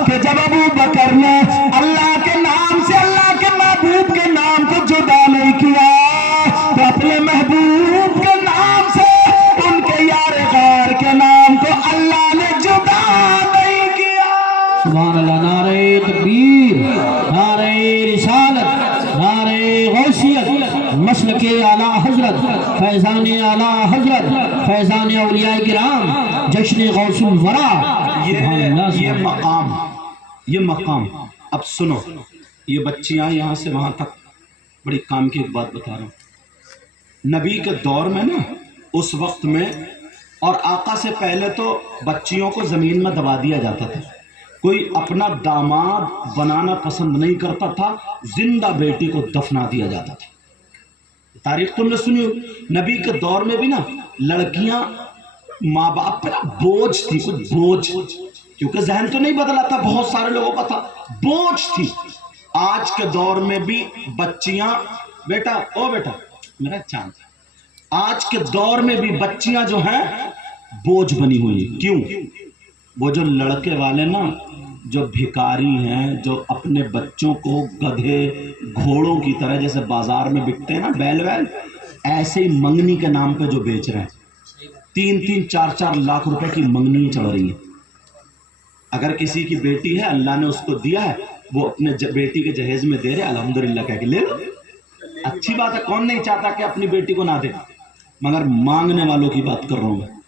کہ جب ابو بکر نے اللہ کے نام سے اللہ کے محبوب کے نام کو جدا نہیں کیا تو اپنے محبوب کے نام سے ان کے یار غار کے نام کو اللہ نے جدا نہیں کیا. سبحان اللہ. نعرہ تکبیر، نعرہ رسالت، نعرہ غوثیت، مسلک اعلیٰ حضرت، فیضان اعلیٰ حضرت، فیضان اولیاء کرام، جشن غوث الورا. یہ مقام اب سنو. یہ بچیاں یہاں سے وہاں تک بڑی کام کی ایک بات بتا رہا ہوں. نبی کے دور میں نا اس وقت میں اور آقا سے پہلے تو بچیوں کو زمین میں دبا دیا جاتا تھا. کوئی اپنا داماد بنانا پسند نہیں کرتا تھا، زندہ بیٹی کو دفنا دیا جاتا تھا. تاریخ تم نے سنی. نبی کے دور میں بھی نا لڑکیاں ماں باپ پہ بوجھ تھی، کچھ بوجھ، کیونکہ ذہن تو نہیں بدلا تھا، بہت سارے لوگوں کا تھا، بوجھ تھی. آج کے دور میں بھی بچیاں بیٹا میرا چاند، آج کے دور میں بھی بچیاں جو ہیں بوجھ بنی ہوئی ہیں. کیوں؟ وہ جو لڑکے والے نا جو بھکاری ہیں، جو اپنے بچوں کو گدھے گھوڑوں کی طرح جیسے بازار میں بکتے ہیں نا بیل ویل، ایسے ہی منگنی کے نام پہ جو بیچ رہے ہیں. 3-3 4-4 لاکھ روپے کی منگنی چڑھ رہی ہے. اگر کسی کی بیٹی ہے اللہ نے اس کو دیا ہے وہ اپنے بیٹی کے جہیز میں دے رہے الحمدللہ کہہ کے لے لو. اچھی بات ہے، کون نہیں چاہتا کہ اپنی بیٹی کو نہ دے، مگر مانگنے والوں کی بات کر رہا ہوں میں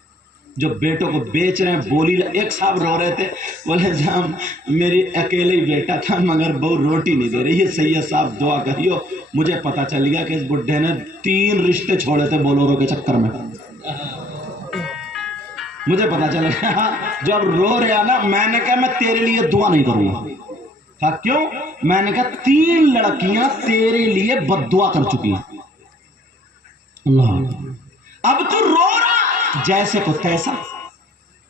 جو بیٹوں کو بیچ رہے ہیں. بولی ایک صاحب رو رہے تھے، بولے جام میری اکیلے ہی بیٹا تھا مگر بہو روٹی نہیں دے رہی ہے. سید صاحب دعا کریو. مجھے پتا چل گیا کہ اس بڈھے نے 3 رشتے چھوڑے تھے بولورو کے چکر میں. مجھے پتا چل گیا جب رو رہا نا میں نے کہا میں تیرے لیے دعا نہیں کروں گا. کیوں؟ میں نے کہا 3 لڑکیاں تیرے لیے بد دعا کر چکی ہیں. اللہ اب تو رو رہا جیسے کو تیسا.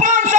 500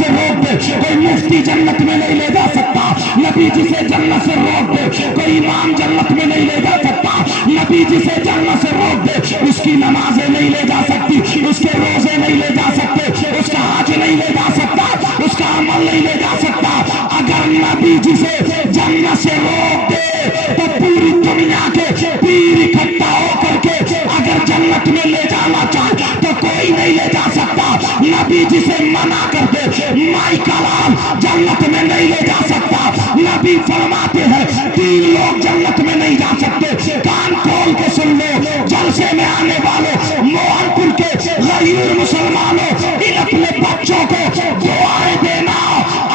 سے روک دے کوئی مفتی جنت میں نہیں لے جا سکتا، نبی جسے جنت سے روک دے کوئی امام جنت میں نہیں لے جا سکتا، نبی جسے جنت سے روک دے اس کی نمازیں نہیں لے جا سکتی، اس کے روزے نہیں لے جا سکتے، اس کا حج نہیں لے جا سکتا، اس کا عمل نہیں لے جا سکتا۔ اگر نبی جسے جنت سے روک دے تو پوری دنیا کے پیر اکٹھا ہو کر کے اگر جنت میں لے جانا چاہے تو کوئی نہیں لے جا سکتا۔ نبی جسے منع کر دے مائی کلام جنت میں نہیں لے جا سکتا۔ نبی فرماتے ہیں 3 لوگ جنت میں نہیں جا سکتے، کان کھول کے سن لو، جلسے میں آنے والوں، موہن پور کے غیور مسلمانوں، ان اپنے بچوں کو دعائیں دینا۔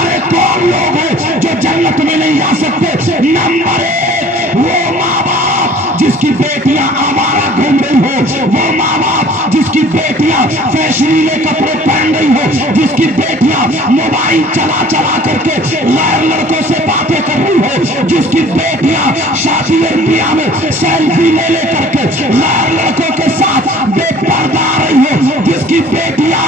ارے کون لوگ ہیں جو جنت میں نہیں جا سکتے؟ نمبر 1 وہ ماں باپ جس کی بیٹیاں آوارہ گھوم رہی ہو، وہ ماں باپ جس کی بیٹیاں فیشنیلے کپڑے پہن رہی ہو، جس کی بیٹیاں موبائل چلا چلا کر کے غیر لڑکوں سے باتیں کر رہی ہو، جس کی بیٹیاں شادی بیاہ میں سیلفی لے لے کر کے غیر لڑکوں کے ساتھ بے پردہ رہی ہو، جس کی بیٹیاں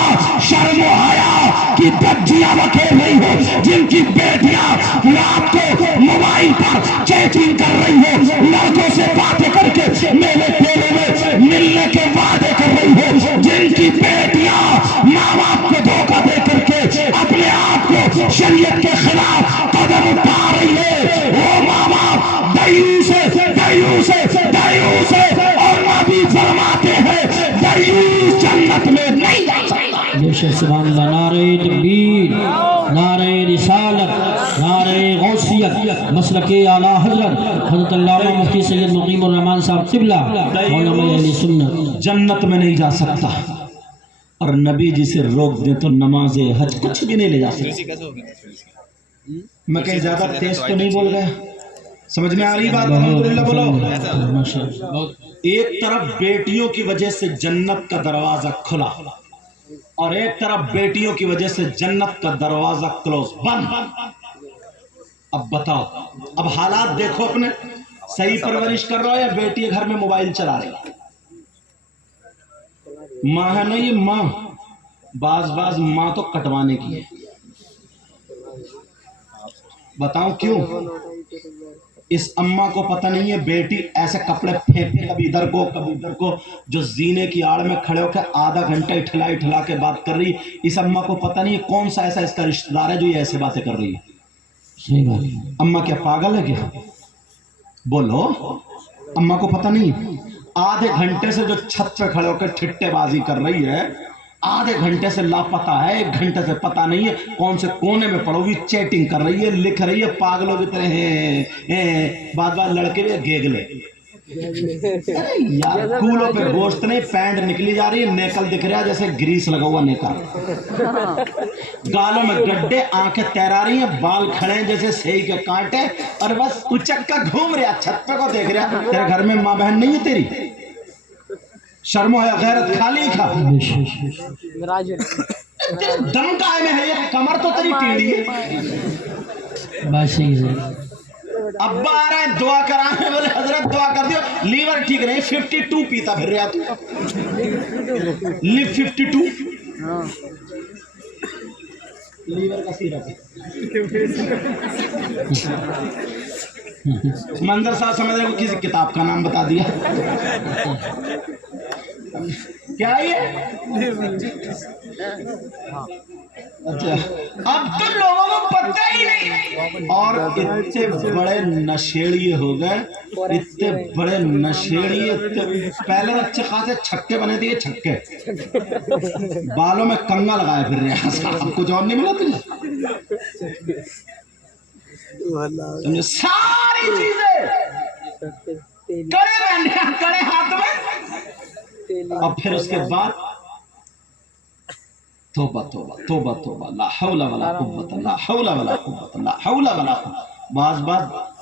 شرم و حیا کی دھجیاں بکھیر رہی ہو، جن کی بیٹیاں رات کو موبائل پر چیٹنگ کر رہی ہو، لڑکوں سے باتیں کر کے میلے ٹھیلے میں ملنے کے وعدے کر رہی ہو، جن کی بیٹیاں ماں باپ کو دھوکہ دے کر کے اپنے آپ کو شریعت کے خلاف قدم اٹھا رہی ہے، وہ ماں باپ دیوس ہے، دیوس ہے، دیوس ہے، اور نبی فرماتے ہیں دیوس جنت میں نہیں جا سکتا۔ بے شک سبحان اللہ، نعرہ تکبیر، نعرہ رسالت، نعرہ غوثیت، مسلک اعلیٰ حضرت حضرت علامہ مفتی سید مقیم الرحمان صاحب قبلہ علماء اہل سنت جنت میں نہیں جا سکتا، اور نبی جسے روک دے تو نماز حج کچھ بھی نہیں لے جا سکتا۔ میں کہیں زیادہ تیز تو نہیں بول گیا؟ سمجھ میں آ رہی بات؟ الحمدللہ بولو۔ ماشاءاللہ۔ ایک طرف بیٹیوں کی وجہ سے جنت کا دروازہ کھلا، اور ایک طرف بیٹیوں کی وجہ سے جنت کا دروازہ کلوز بند۔ اب بتاؤ، اب حالات دیکھو اپنے، صحیح پرورش کر رہا ہو یا بیٹی گھر میں موبائل چلا رہی؟ ماں ہے نا یہ ماں، بعض ماں تو کٹوانے کی ہے۔ بتاؤں کیوں؟ اس اماں کو پتہ نہیں ہے بیٹی ایسے کپڑے پھینکے کبھی ادھر کو کبھی ادھر کو، جو زینے کی آڑ میں کھڑے ہو کے آدھا گھنٹہ اٹھلا کے بات کر رہی، اس اماں کو پتہ نہیں ہے کون سا ایسا اس کا رشتہ دار ہے جو یہ ایسے باتیں کر رہی ہے۔ صحیح بات ہے۔ اماں کیا پاگل ہے کیا؟ بولو، اماں کو پتہ نہیں؟ آدھے گھنٹے سے جو چھت پہ کھڑے ہو کے ٹھٹے بازی کر رہی ہے، آدھے گھنٹے سے لاپتہ ہے، 1 گھنٹے سے پتہ نہیں ہے کون سے کونے میں پڑو گی، چیٹنگ کر رہی ہے، لکھ رہی ہے، پاگلوں کی طرح ہیں، بعد لڑکے بھی گیگلے۔ ارے یار کولوں پہ گوشت نہیں، پینٹ نکلی جا رہی ہے، نیکل دکھ رہا ہے جیسے گریس لگا ہوا نیکل، گالوں میں گڈھے، آنکھیں تیرا رہی ہیں، بال کھڑے ہیں جیسے سہی کے کانٹے، اور بس اچک کا گھوم رہا، چھت پہ کو دیکھ رہا۔ تیرے گھر میں ماں بہن نہیں ہے تیری؟ شرم و حیا غیرت کھا کھا بے شک۔ دم کائے میں ہے، یہ کمر تو تیری ٹیڑھی ہے۔ بات صحیح ہے۔ ابا آ رہا ہے دعا کرانے، بولے حضرت دعا کر دیو، لیور ٹھیک نہیں، 52 پیتا پھر رہا تو، لیو 52 لیور کا سیرپ ہے۔ منظر صاحب سمجھ رہے کو کسی کتاب کا نام بتا دیا کیا یہ؟ اچھا، اب تو لوگوں کو پتہ ہی نہیں، اور اتنے بڑے نشیڑیے ہو گئے، اتنے بڑے نشیڑیے، پہلے اچھے خاصے چھکے بنے تھے، یہ چھکے بالوں میں کنگا لگائے پھر رہے صاحب، کچھ اور نہیں ملا تجھے؟ ساری چیزیں کڑے پہننے، کڑے ہاتھ میں، اور پھر اس کے بعد توبہ توبہ توبہ توبہ، لا حول ولا قوت، لا حول ولا قوت، لا حول ولا قوت۔ بعض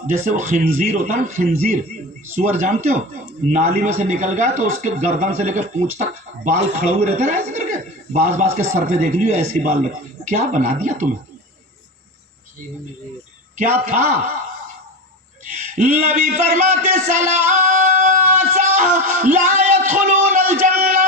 جیسے وہ خنزیر ہوتا ہے نا، خنزیر سور جانتے ہو، نالی میں سے نکل گیا تو اس کے گردن سے لے کے پونچھ تک بال کھڑے ہوئے رہتے ہیں نا ایسے کر کے، بعض کے سر پہ دیکھ لیو ایسی بال لگتے۔ کیا بنا دیا تمہیں؟ کیا تھا؟ نبی فرماتے ثلاثہ لا يدخلون الجنہ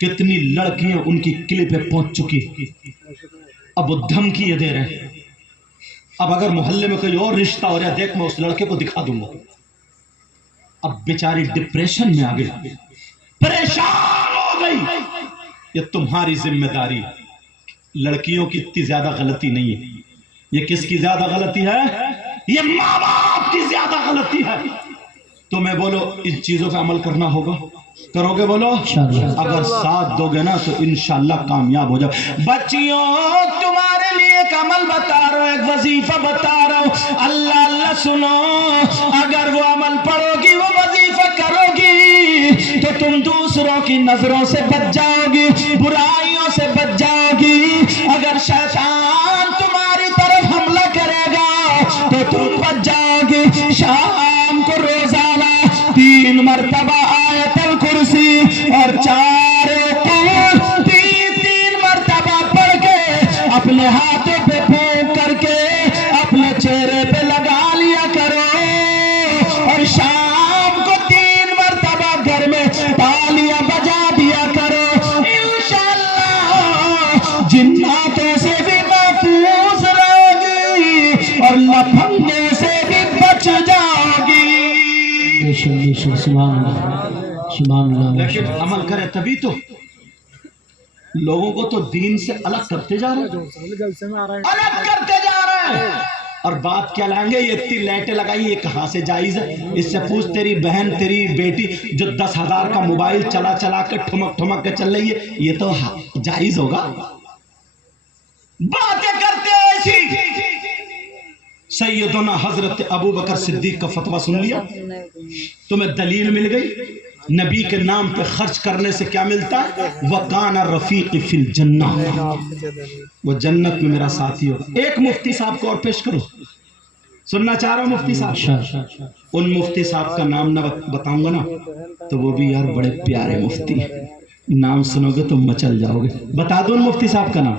کتنی لڑکیاں ان کی کلپ پہ پہنچ چکی، اب وہ دھمکی دے رہے ہیں اب اگر محلے میں کوئی اور رشتہ ہو رہا ہے دیکھ میں اس لڑکے کو دکھا دوں گا۔ اب بیچاری ڈپریشن میں آ گئی، پریشان ہو گئی۔ یہ تمہاری ذمہ داری، لڑکیوں کی اتنی زیادہ غلطی نہیں ہے، یہ کس کی زیادہ غلطی ہے؟ یہ ماں باپ کی زیادہ غلطی ہے۔ تمہیں بولو ان چیزوں پہ عمل کرنا ہوگا، کرو گے؟ بولو اگر ساتھ دو گے نا تو انشاءاللہ کامیاب ہو جاؤ۔ بچیوں تمہارے لیے ایک عمل بتا رہا ہوں، ایک وظیفہ بتا رہا ہوں، اللہ اللہ سنو، اگر وہ عمل پڑھو گی، وہ وظیفہ کرو گی تو تم دوسروں کی نظروں سے بچ جاؤ گی، برائیوں سے بچ جاؤ گی۔ اگر شیطان تمہاری طرف حملہ کرے گا تو تم بچ جاؤ گی۔ شام کو روزانہ 3 مرتبہ آیت الکرسی اور 4 رکوع 3 مرتبہ پڑھ کے اپنے ہاتھوں پہ پھونک کر کے اپنے چہرے پہ لگا لیا کرو، اور شام کو 3 مرتبہ گھر میں تالیاں بجا دیا کرو۔ انشاءاللہ جناتوں سے بھی محفوظ رہو گی اور لپھنگوں سے بھی بچ جاؤ گی۔ سبحان اللہ سبحان اللہ۔ لیکن عمل کرے تبھی تو۔ لوگوں کو تو دین سے الگ کرتے جا رہے ہیں، الگ کرتے جا رہے ہیں، اور بات کیا لائیں گے؟ یہ اتنی لائٹیں لگائی، یہ کہاں سے جائز ہے؟ اس سے پوچھ تیری بہن تیری بیٹی جو 10,000 کا موبائل چلا چلا کے ٹھمک ٹھمک کے چل رہی ہے، یہ تو جائز ہوگا؟ باتیں کرتے ایسی۔ سیدنا حضرت ابو بکر صدیق کا فتویٰ سن لیا، تمہیں دلیل مل گئی۔ نبی کے نام پہ خرچ کرنے سے کیا ملتا ہے؟ وَقَانَ الرَّفِيقِ فِي الْجَنَّةِ، وہ جنت میں میرا ساتھی ہوگا۔ ایک مفتی صاحب کو اور پیش کرو، سننا چاہ رہا ہوں مفتی صاحب۔ ان مفتی صاحب کا نام نہ بتاؤں گا نا تو وہ بھی یار بڑے پیارے مفتی ہیں، نام سنو گے تو مچل جاؤ گے۔ بتا دو ان مفتی صاحب کا نام۔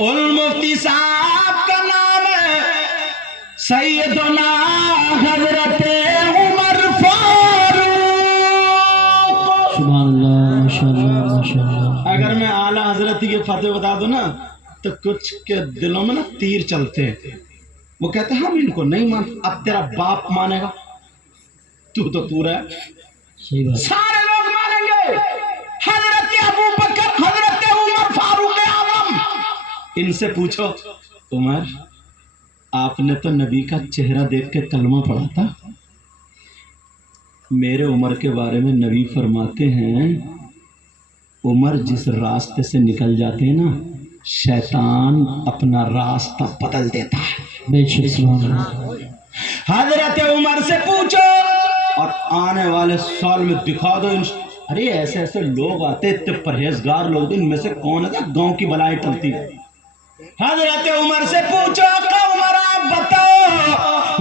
ان مفتی صاحب کا نام ہے سیدنا حضرت عمر فاروق۔ سبحان اللہ ماشاءاللہ ماشاءاللہ۔ اگر میں اعلیٰ حضرت کے فتوے بتا دوں نا تو کچھ کے دلوں میں نا تیر چلتے ہیں، وہ کہتے ہیں ہم ان کو نہیں مانتے۔ اب تیرا باپ مانے گا، تو پورا ہے، صحیح بات۔ سارے لوگ مانیں گے۔ حضرت ابو بکر، حضرت عمر فاروق اعظم، ان سے پوچھو عمر آپ نے تو نبی کا چہرہ دیکھ کے کلمہ پڑھا تھا، میرے عمر کے بارے میں نبی فرماتے ہیں عمر جس راستے سے نکل جاتے ہیں نا شیطان اپنا راستہ بدل دیتا ہے۔ بے شک سبحان اللہ۔ حضرت عمر سے پوچھو اور آنے والے سال میں دکھا دو۔ ارے ایسے ایسے لوگ آتے، اتنے پرہیزگار لوگ، ان میں سے کون ہے گاؤں کی بلائیں ٹلتی ہے۔ حضرت عمر سے پوچھو کہ عمر آپ بتاؤ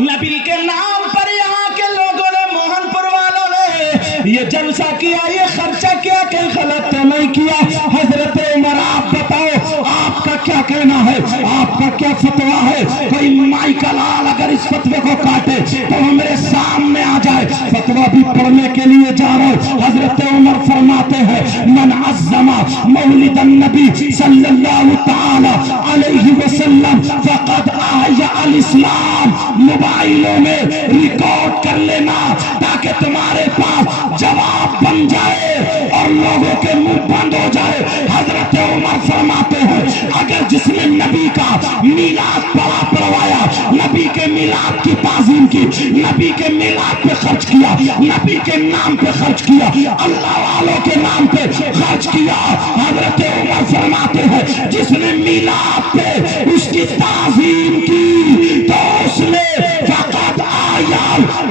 نبی کے نام پر یہاں کے لوگوں نے، موہن پور والوں نے یہ جلسہ کیا، یہ خرچہ کیا، کہیں غلط تو نہیں کیا؟ حضرت عمر آپ بتاؤ آپ کا کیا کہنا ہے، آپ کا کیا فتویٰ ہے؟ کوئی مائی کا لال اگر اس فتوے کو کاٹے تو وہ میرے سامنے آ جائے، فتویٰ بھی پڑھنے کے لیے جا رہا ہوں۔ حضرت عمر فرماتے ہیں من عظم مولد النبی صلی اللہ تعالی علیہ وسلم فقد احیا الاسلام۔ موبائلوں میں ریکارڈ کر لینا تاکہ تمہارے پاس جواب بن جائے اور لوگوں کے منہ بند ہو جائے۔ حضرت عمر فرماتے ہیں اگر جس نے نبی کا میلاد پڑھوایا، نبی کے میلاد کی تعظیم کی، نبی کے میلاد پہ خرچ کیا، نبی کے نام پہ خرچ کیا، اللہ والوں کے نام پہ خرچ کیا، حضرت عمر فرماتے ہیں جس نے میلاد پہ اس کی تعظیم کی تو اس نے فقط آیا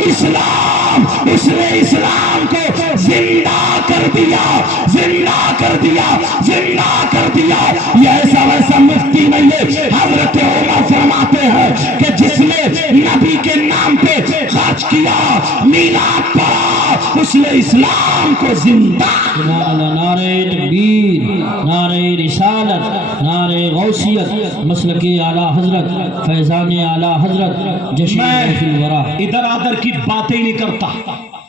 اسلام، اس نے اسلام کو زندہ کر دیا، زندہ کر دیا، زندہ کر دیا۔ یہ ایسا ویسا مفتی نہیں ہے۔ حضرت عمر فرماتے ہیں کہ جس نے نبی کے نام پہ خرچ کیا، میلاد پڑھا، اس نے اسلام کو زندہ۔ نعرہ تکبیر، نعرہ رسالت، نعرہ غوثیت، مسلک اعلیٰ حضرت، فیضان اعلیٰ حضرت، جشن میں الورا۔ ادھر ادھر کی باتیں نہیں کرتا،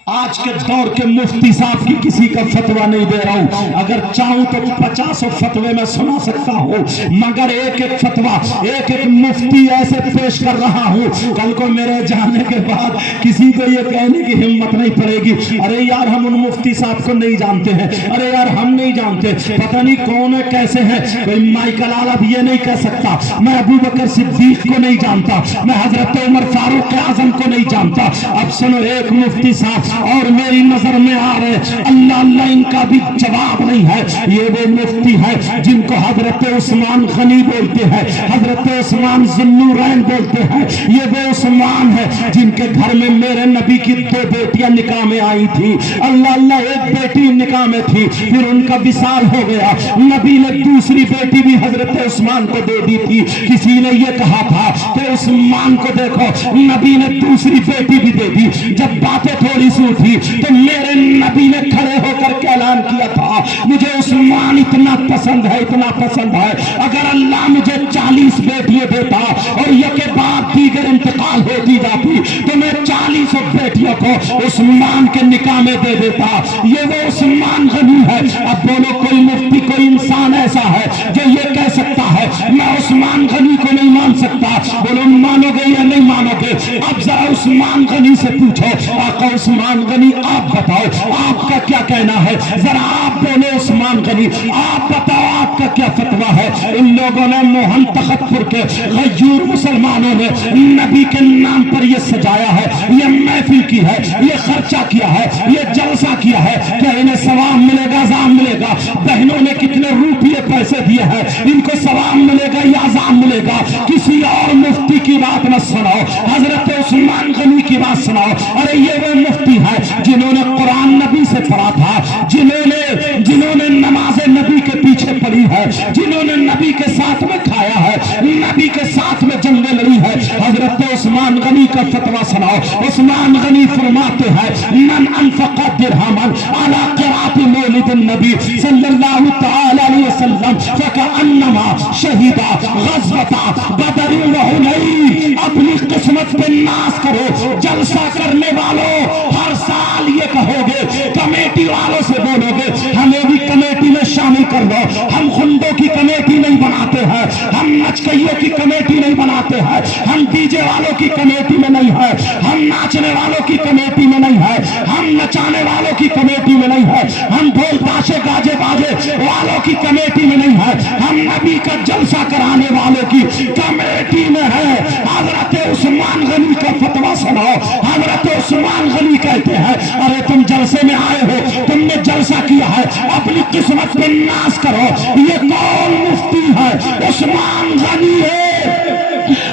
آج کے دور کے مفتی صاحب کی کسی کا فتویٰ نہیں دے رہا ہوں، اگر چاہوں تو 50 فتوے میں سنا سکتا ہوں، مگر ایک ایک فتویٰ ایک ایک مفتی ایسے پیش کر رہا ہوں، کل کو میرے جانے کے بعد کسی کو یہ کہنے کی ہمت نہیں پڑے گی ارے یار ہم ان مفتی صاحب کو نہیں جانتے ہیں، ارے یار ہم نہیں جانتے، پتہ نہیں کون ہے کیسے ہے۔ کوئی مائیکل اعلیٰ بھی یہ نہیں کہہ سکتا میں ابو بکر صدیق کو نہیں جانتا، میں حضرت عمر فاروق اعظم کو نہیں جانتا۔ اب سنو، ایک مفتی صاحب اور میری نظر میں آ رہے، اللہ ان کا بھی جواب نہیں ہے۔ یہ وہ مفتی ہے جن کو حضرت عثمان غنی بولتے ہیں، حضرت عثمان ذوالنورین بولتے ہیں۔ یہ وہ عثمان ہے جن کے گھر میں میرے نبی کی 2 بیٹیاں نکاح میں آئی تھی، اللہ ایک بیٹی نکاح میں تھی، پھر ان کا وصال ہو گیا، نبی نے دوسری بیٹی بھی حضرت عثمان کو دے دی تھی۔ کسی نے یہ کہا تھا کہ عثمان کو دیکھو، نبی نے دوسری بیٹی بھی دے دی۔ جب باتیں تھوڑی سی اٹھی تو میرے نبی نے کھڑے ہو کر کے اعلان کیا تھا مجھے عثمان اتنا پسند ہے، اتنا پسند ہے، اگر اللہ مجھے 40 بیٹیاں دیتا اور یہ کے بعد دیگر انتقال ہوتی جاتی تو میں 40 بیٹیوں کو عثمان کے نکاح میں دے دیتا۔ یہ وہ عثمان غنی ہے۔ اب بولو، کوئی مفتی، کوئی انسان ایسا ہے جو یہ کہہ سکتا ہے میں عثمان غنی کو نہیں مان سکتا؟ بولو، مانو گے یا نہیں مانو گے؟ اب ذرا عثمان غنی سے پوچھو، آقا عثمان غنی آپ بتاؤ آپ کا کیا کہنا ہے؟ ذرا آپ بولو عثمان غنی، آپ بتاؤ آپ کا کیا فتویٰ ہے؟ ان لوگوں نے موہن تخت پور کے غیور مسلمانوں نے نبی کے نام پر یہ سجایا ہے، یہ محفل کی ہے، یہ خرچہ کیا ہے، یہ جلسہ کیا ہے، کیا انہیں ثواب ملے گا، عذاب ملے گا؟ بہنوں نے کتنے روپیے پیسے دیے ہیں، ان کو ثواب ملے گا یا عذاب ملے گا؟ کسی اور مفتی کی بات نہ سناؤ، حضرت عثمان غنی کی بات سناؤ۔ ارے یہ وہ مفتی ہے جنہوں نے قرآن نبی سے پڑھا تھا، جنہوں نے نماز نبی کے پیچھے پڑھی ہے، جنہوں نے نبی کے ساتھ میں کھایا ہے، نبی کے ساتھ میں جنگیں لڑی ہے۔ حضرت عثمان غنی کا فتویٰ سناؤ۔ عثمان غنی فرماتے ہیں من انفق درہما علی قراءۃ مولد النبی صلی اللہ تعالی علیہ وسلم فکأنما شہد غزوۃ بدر وحنین۔ اپنی قسمت پہ ناز کرو، جلسہ کرنے والوں ہر سال یہ کہو گے، کمیٹی والوں سے بولو گے ہمیں بھی کمیٹی میں شامل کر لو۔ ہم خندوں کی کمیٹی نہیں بناتے ہیں، ہم نچکیوں کی کمیٹی نہیں بناتے ہیں، ہم ڈی جے والوں کی کمیٹی میں نہیں ہے، ہم ناچنے والوں کی کمیٹی میں نہیں ہے، ہم نچانے والوں کی کمیٹی میں نہیں ہے، ہم ڈھول تاشے گاجے باجے والوں کی کمیٹی میں نہیں ہے، ہم نبی کا جلسہ کرانے والوں کی کمیٹی میں ہے۔ حضرت عثمان غنی کا فتویٰ سناؤ۔ حضرت عثمان غنی کہتے ہیں ارے تم جلسے میں آئے ہو، تم نے جلسہ کیا ہے، اپنی قسمت پہ ناز کرو۔ یہ کون مفتی ہے؟ عثمان غنی ہے۔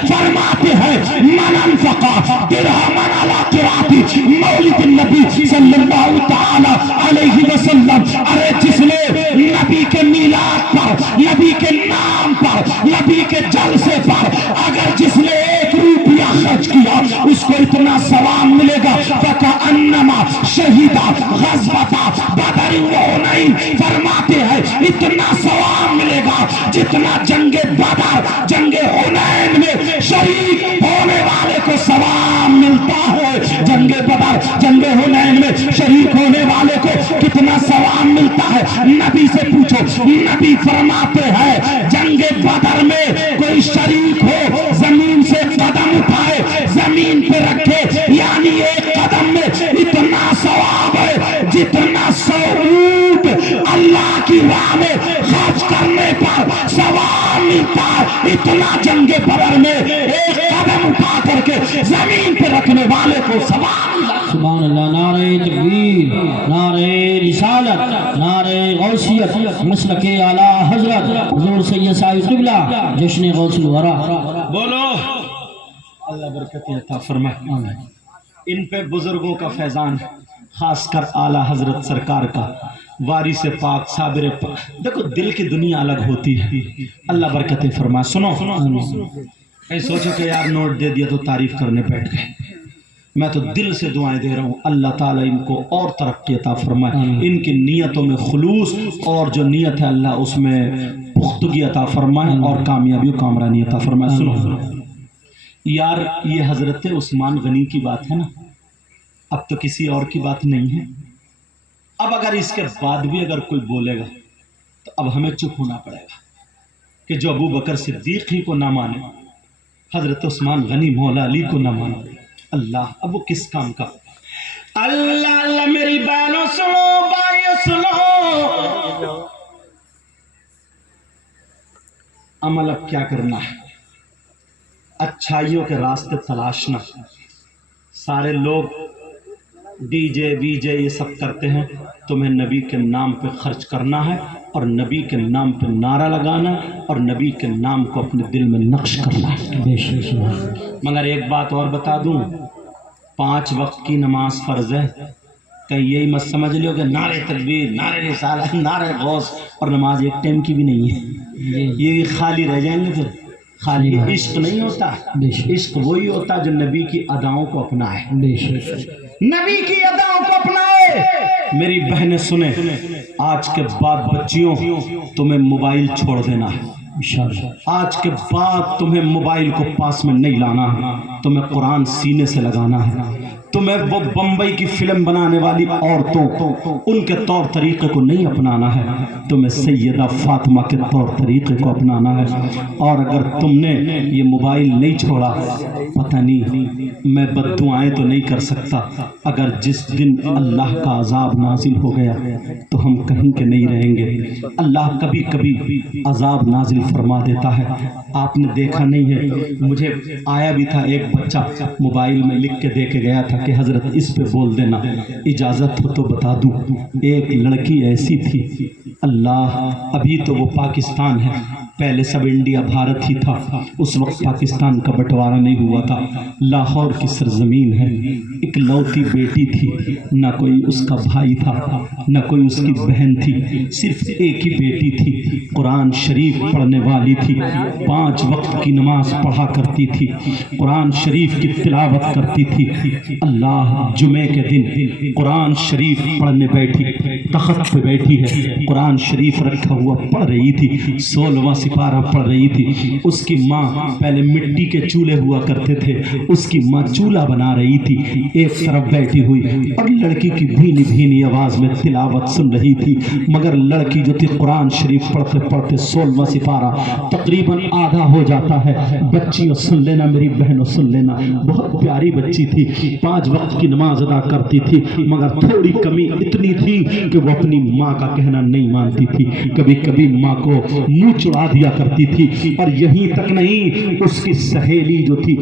فرماتے ہیں من انفق درہما علی قراءۃ مولد النبی صلی اللہ تعالی علیہ وسلم، ارے جس نے نبی کے میلاد پر، نبی کے نام پر، نبی کے جلسے پر اگر جس نے 1 روپیہ خرچ کیا اس کو اتنا ثواب ملے گا فکأنما شہد غزوۃ بدر وحنین۔ فرماتے ہیں اتنا ثواب ملے گا جتنا جنگ بدر، جنگ حنین میں شریک ہونے والے کو ثواب ملتا ہے۔ جنگ بدر، جنگ حنین میں شریک ہونے والے کو کتنا ثواب ملتا ہے؟ نبی سے پوچھو۔ نبی فرماتے ہیں جنگ بدر میں کوئی شریک ہو، زمین سے قدم اٹھائے، زمین پہ رکھے، یعنی 1 قدم میں اتنا ثواب ہے جتنا 100 اونٹ اللہ کی راہ میں خرچ کرنے پر ثواب ملتا ہے۔ اتنا جنگ بدر میں 1 قدم اٹھا کر کے زمین پہ رکھنے والے کو ثواب ملا۔ سبحان اللہ، نعرہ تکبیر، نعرہ رسالت، نعرہ غوثیت، مسلک اعلیٰ حضرت حضور سید صاحب قبلہ جشن غوث الورا۔ بولو اللہ برکت عطا فرمائے۔ ان پہ بزرگوں کا فیضان، خاص کر اعلیٰ حضرت سرکار کا، وارث پاک صابر پاک۔ دیکھو دل کی دنیا الگ ہوتی ہے، اللہ برکت فرمائے۔ سنو اے سوچو کہ یار نوٹ دے دیا تو تعریف کرنے بیٹھ گئے، میں تو دل سے دعائیں دے رہا ہوں اللہ تعالیٰ ان کو اور ترقی عطا فرمائے، ان کی نیتوں میں خلوص اور جو نیت ہے اللہ اس میں پختگی عطا فرمائے اور کامیابی و کامرانی عطا فرمائے۔ سنو یار، یہ حضرت عثمان غنی کی بات ہے نا، اب تو کسی اور کی بات نہیں ہے. اب اگر اس کے بعد بھی اگر کوئی بولے گا تو اب ہمیں چپ ہونا پڑے گا کہ جو ابو بکر صدیق ہی کو نہ مانے, حضرت عثمان غنی مولا علی کو نہ مانے, اللہ اب وہ کس کام کا. اللہ اللہ میری بہنوں سنو, بھائیو سنو, عمل اب کیا کرنا ہے, اچھائیوں کے راستے تلاشنا. سارے لوگ ڈی جے وی جے یہ سب کرتے ہیں, تمہیں نبی کے نام پہ خرچ کرنا ہے اور نبی کے نام پہ نعرہ لگانا اور نبی کے نام کو اپنے دل میں نقش کرنا ہے. مگر ایک بات اور بتا دوں, 5 وقت کی نماز فرض ہے. کہیں یہی مت سمجھ لیو کہ نعرہ تکبیر, نعرہ رسالہ, نعرہ غوث اور نماز ایک ٹائم کی بھی نہیں ہے. یہ خالی رہ جائیں گے. پھر خالی عشق نہیں ہوتا, عشق وہی ہوتا جو نبی کی اداؤں کو اپنائے, نبی کی اداؤں کو اپنائے. میری بہنیں سنیں, آج کے بعد بچیوں تمہیں موبائل چھوڑ دینا ہے. آج کے بعد تمہیں موبائل کو پاس میں نہیں لانا ہے, تمہیں قرآن سینے سے لگانا ہے. تمہیں وہ بمبئی کی فلم بنانے والی عورتوں ان کے طور طریقے کو نہیں اپنانا ہے, تمہیں سیدہ فاطمہ کے طور طریقے کو اپنانا ہے. اور اگر تم نے یہ موبائل نہیں چھوڑا, پتہ نہیں میں بد دعائیں تو نہیں کر سکتا, اگر جس دن اللہ کا عذاب نازل ہو گیا تو ہم کہیں کے نہیں رہیں گے. اللہ کبھی کبھی عذاب نازل فرما دیتا ہے. آپ نے دیکھا نہیں ہے, مجھے آیا بھی تھا ایک بچہ موبائل میں لکھ کے دے کے گیا تھا کہ حضرت اس پہ بول دینا, اجازت ہو تو بتا دوں. ایک لڑکی ایسی تھی, اللہ ابھی تو وہ پاکستان ہے, پہلے سب انڈیا بھارت ہی تھا, اس وقت پاکستان کا بٹوارا نہیں ہوا تھا. لاہور کی سرزمین ہے, اکلوتی بیٹی تھی, نہ کوئی اس کا بھائی تھا نہ کوئی اس کی بہن تھی, صرف ایک ہی بیٹی تھی. قرآن شریف پڑھنے والی تھی, 5 وقت کی نماز پڑھا کرتی تھی, قرآن شریف کی تلاوت کرتی تھی. اللہ جمعے کے دن قرآن شریف پڑھنے بیٹھی, تخت پہ بیٹھی ہے, قرآن شریف رکھا ہوا پڑھ رہی تھی, 16واں سپارہ پڑھ رہی تھی. اس کی ماں, پہلے مٹی کے چولہے ہوا کرتے تھے, اس کی ماں چولہا بنا رہی تھی, ایک طرف بیٹھی ہوئی اور لڑکی کی بھینی بھینی آواز میں تلاوت سن رہی تھی. مگر لڑکی جو تھی قرآن شریف پڑھتے پڑھتے 16واں سپارہ تقریباً آدھا ہو جاتا ہے. بچیوں سن لینا, میری بہنوں سن لینا, بہت پیاری بچی تھی, 5 وقت کی نماز ادا کرتی تھی, مگر تھوڑی کمی اتنی تھی کہ وہ اپنی ماں کا کہنا نہیں مانتی تھی. کبھی کبھی ماں کو منہ چڑھا دیا کرتی تھی. اور یہیں تک نہیں, اس کی سہیلی جو تھی,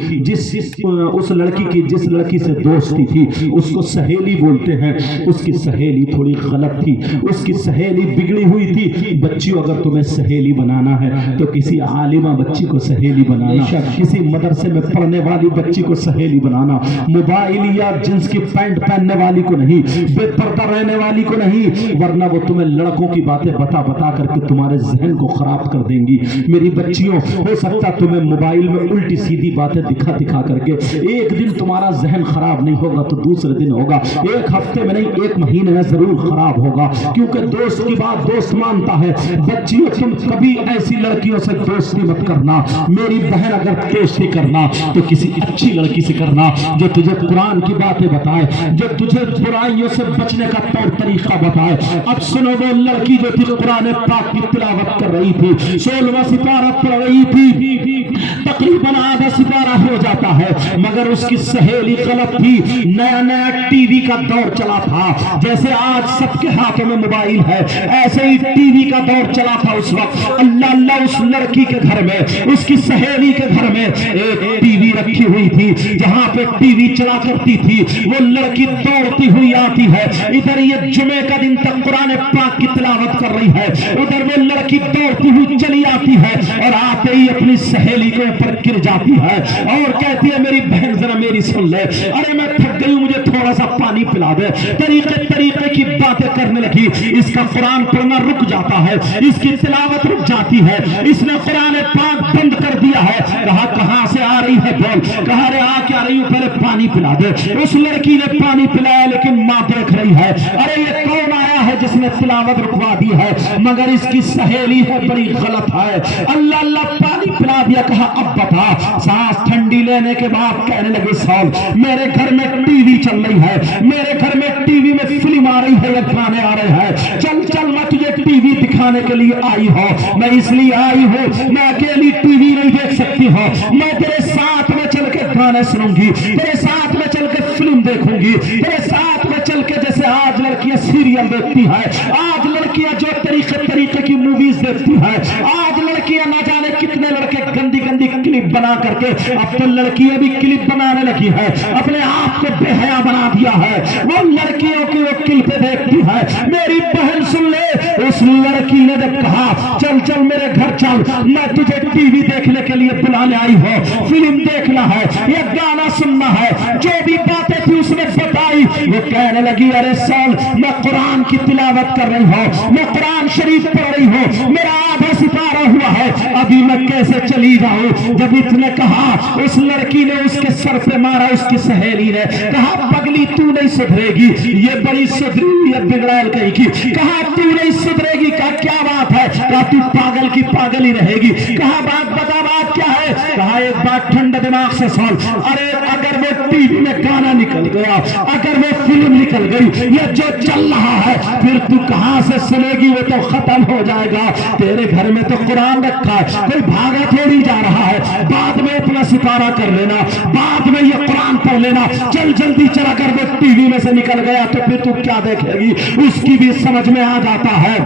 اس لڑکی کی جس لڑکی سے دوستی تھی اس کو سہیلی بولتے ہیں, اس کی سہیلی تھوڑی غلط تھی, اس کی سہیلی بگڑی ہوئی تھی. بچیوں اگر تمہیں سہیلی بنانا ہے تو کسی عالمہ بچی کو سہیلی بنانا, کسی مدرسے میں پڑھنے والی بچی کو سہیلی بنانا, موبائل یا جنس کی پینٹ پہننے والی کو نہیں, بے پردہ رہنے والی کو نہیں, ورنہ وہ تمہیں لڑکوں کی باتیں بتا بتا کر کے تمہارے ذہن کو خراب کر دیں گی. میری بچیوں, ہو سکتا تمہیں موبائل میں الٹی سیدھی باتیں دکھا دکھا کر کے ایک دن تمہارا ذہن خراب نہیں ہوگا تو دوسرے دن ہوگا, 1 ہفتے میں نہیں 1 مہینے میں ضرور خراب ہوگا, کیونکہ دوست کی بات دوست مانتا ہے. بچیوں, تم کبھی ایسی لڑکیوں سے دوستی مت کرنا. میری بہن, اگر دوستی کرنا تو کسی اچھی لڑکی سے کرنا جو تجھے قرآن کی باتیں بتائے, جو تجھے برائیوں سے بچنے کا طور طریقہ بتائے. اب سنو, وہ لڑکی جو تھی قرآن پاک کی تلاوت کر رہی تھی, 16واں سپارہ پڑھ رہی تھی, تقریباً آدھا سپارہ ہو جاتا ہے, مگر اس کی سہیلی غلط تھی. نیا نیا ٹی وی کا دور چلا تھا, جیسے آج سب کے ہاتھوں میں موبائل ہے, ایسے ہی ٹی وی کا دور چلا تھا اس وقت. اللہ اللہ, اس لڑکی کے گھر میں, اس کی سہیلی کے گھر میں ایک ٹی وی رکھی ہوئی تھی, جہاں پہ ٹی وی چلا کرتی تھی. وہ لڑکی دوڑتی ہوئی آتی ہے, ادھر یہ جمعے کا دن تک قرآن پاک کی تلاوت کر رہی ہے, ادھر وہ لڑکی دوڑتی ہوئی چلی آتی ہے اور آتے ہی اپنی سہیلی کے اوپر گر جاتی ہے اور کہتی ہے, میری بہن ذرا میری سن لے, ارے میں تھک گئی ہوں, مجھے تھوڑا سا پانی پلا دے. طریقے کی باتیں کرنے لگی. اس کا قرآن پڑھنا رک جاتا ہے, اس کی تلاوت رک جاتی ہے. اس نے قرآن پاک بند کر دیا ہے. کہا کہاں سے آ رہی ہے بول, کہا رے آ کے آ رہی ہوں, پہلے پانی پلا دے. اس لڑکی نے پانی پلایا, لیکن ماں دیکھ رہی ہے, ارے یہ کون آیا ہے جس نے تلاوت رکوا دی ہے مگر اس کی سہیلی ہے بڑی غلط ہے. اللہ اللہ پانی پلا دیا, کہا اب بتا. سانس ٹھنڈی لینے کے بعد کہنے لگی سال میرے گھر میں ٹی وی چل رہی ہے, میرے گھر میں ٹی وی میں فلم آ رہی ہے یا گانے آ رہے ہیں, چل چل میں تجھے ٹی وی دکھانے کے لیے آئی ہوں. میں اس لیے آئی ہوں, میں اکیلی ٹی وی نہیں دیکھ سکتی ہوں, میں تیرے ساتھ میں چل کے گانے سنوں گی, تیرے ساتھ میں چل کے فلم دیکھوں گی, تیرے ساتھ میں چل کے جیسے آج لڑکیاں سیریل دیکھتی ہیں, آج لڑکیاں جو طریقے کی موویز دیکھتی ہیں, آج لڑکیاں نہ جانے کتنے لڑکے گندی گندی کلپ بنا کر کے, اب تو لڑکیاں بھی کلپ بنانے لگی ہے, اپنے آپ کو بے حیا بنا دیا ہے, وہ لڑکیوں کی وہ کلپیں دیکھتی ہے. میری بہن سن لے, اس لڑکی نے جب کہا چل چل میرے گھر چل, میں تجھے ٹی وی دیکھنے کے لیے بلانے آئی ہوں, فلم دیکھنا ہے یا گانا سننا ہے, جو بھی باتیں تھی اس نے بتائی. وہ کہنے لگی ارے سال میں قرآن کی تلاوت کر رہی ہوں, میں قرآن شریف پڑھ رہی ہوں, میرا آدھا ستارہ ہوا ہے, ابھی میں کیسے چلی جاؤں. جب اس نے کہا, اس لڑکی نے اس کے سر پہ مارا, اس کی سہیلی نے کہا پگلی تو نہیں سدھرے گی, یہ بڑی سدھری ہوئی ہے بگڑیل کہیں کی, کہا تو نہیں سدھرے گی, کہا کیا بات ہے, کہا تو پاگل کی پاگل ہی رہے گی, کہا بات بتا بات کیا ہے, کہا ایک بات ٹھنڈا دماغ سے سن, ارے اگر وہ ٹی وی میں گانا نکل گیا, اگر وہ فلم نکل گئی, یہ جو چل رہا ہے پھر تو کہاں سے سنے گی, وہ تو ختم ہو جائے گا. تیرے گھر میں تو قرآن رکھا ہے, کوئی بھاگا تھوڑی جا رہا ہے, بعد میں اپنا ستارہ کر لینا, بعد میں یہ قرآن پڑھ لینا, چل جلدی چلا کر وہ ٹی وی میں سے نکل گیا تو پھر تو کیا دیکھے گی. اس کی بھی سمجھ میں آ جاتا ہے.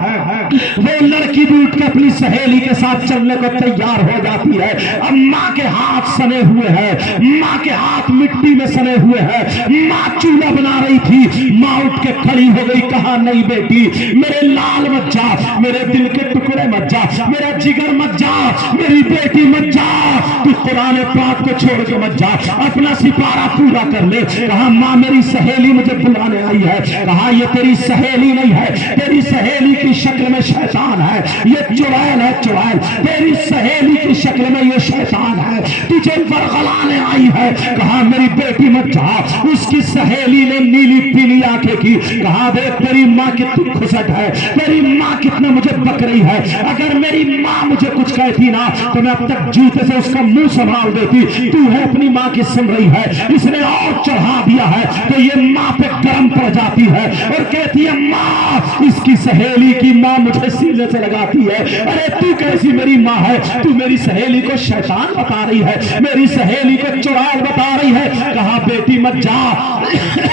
وہ لڑکی بھی اٹھ کے اپنی سہیلی کے ساتھ چلنے کو تیار ہو جاتی ہے. اب ماں کے ہاتھ سنے ہوئے ہیں, ماں کے ہاتھ مٹی میں سنے ہوئے ہیں, ماں چولہا بنا رہی تھی, ماں اٹھ کے کھڑی ہو گئی, کہا نہیں بیٹی, میرے لال مت جا, میرے دل کے ٹکڑے مت جا, میرا جگر مت جا, میری بیٹی مت جا, تو قرآن پاک کو چھوڑ کے مت جا, اپنا سپارہ پورا کر لے. کہا ماں میری سہیلی مجھے بلانے آئی ہے. کہا یہ تیری سہیلی نہیں ہے, تیری سہیلی کی شکل میں شیطان ہے, یہ چڑیل ہے چڑیل, تیری سہیلی کی شکل میں یہ شیطان ہے, تجھے ورغلانے آئی ہے. کہا میری بیٹی مت جا. اس کی سہیلی نے نیلی پیلی آنکھیں کی, کہا دیکھ تیری ماں کتنی کھسٹ ہے, تیری ماں کتنا مجھے بک رہی ہے, اگر میری ماں مجھے کچھ کہتی نا تو میں اب تک جوتے سے اس کا منہ سنبھال دیتی. تو ہے اپنی ماں کی سن رہی ہے, اس نے اور چڑھا دیا ہے تو یہ ماں پہ گرم پڑ جاتی ہے اور کہتی ہے ماں, اس کی سہیلی کی ماں مجھے سینے سے لگاتی ہے. ارے تو کیسی میری ماں ہے, تو میری سہیلی کو شیطان بتا رہی ہے, میری سہیلی کو چڑیل بتا رہی ہے. کہا بیٹی مت جا,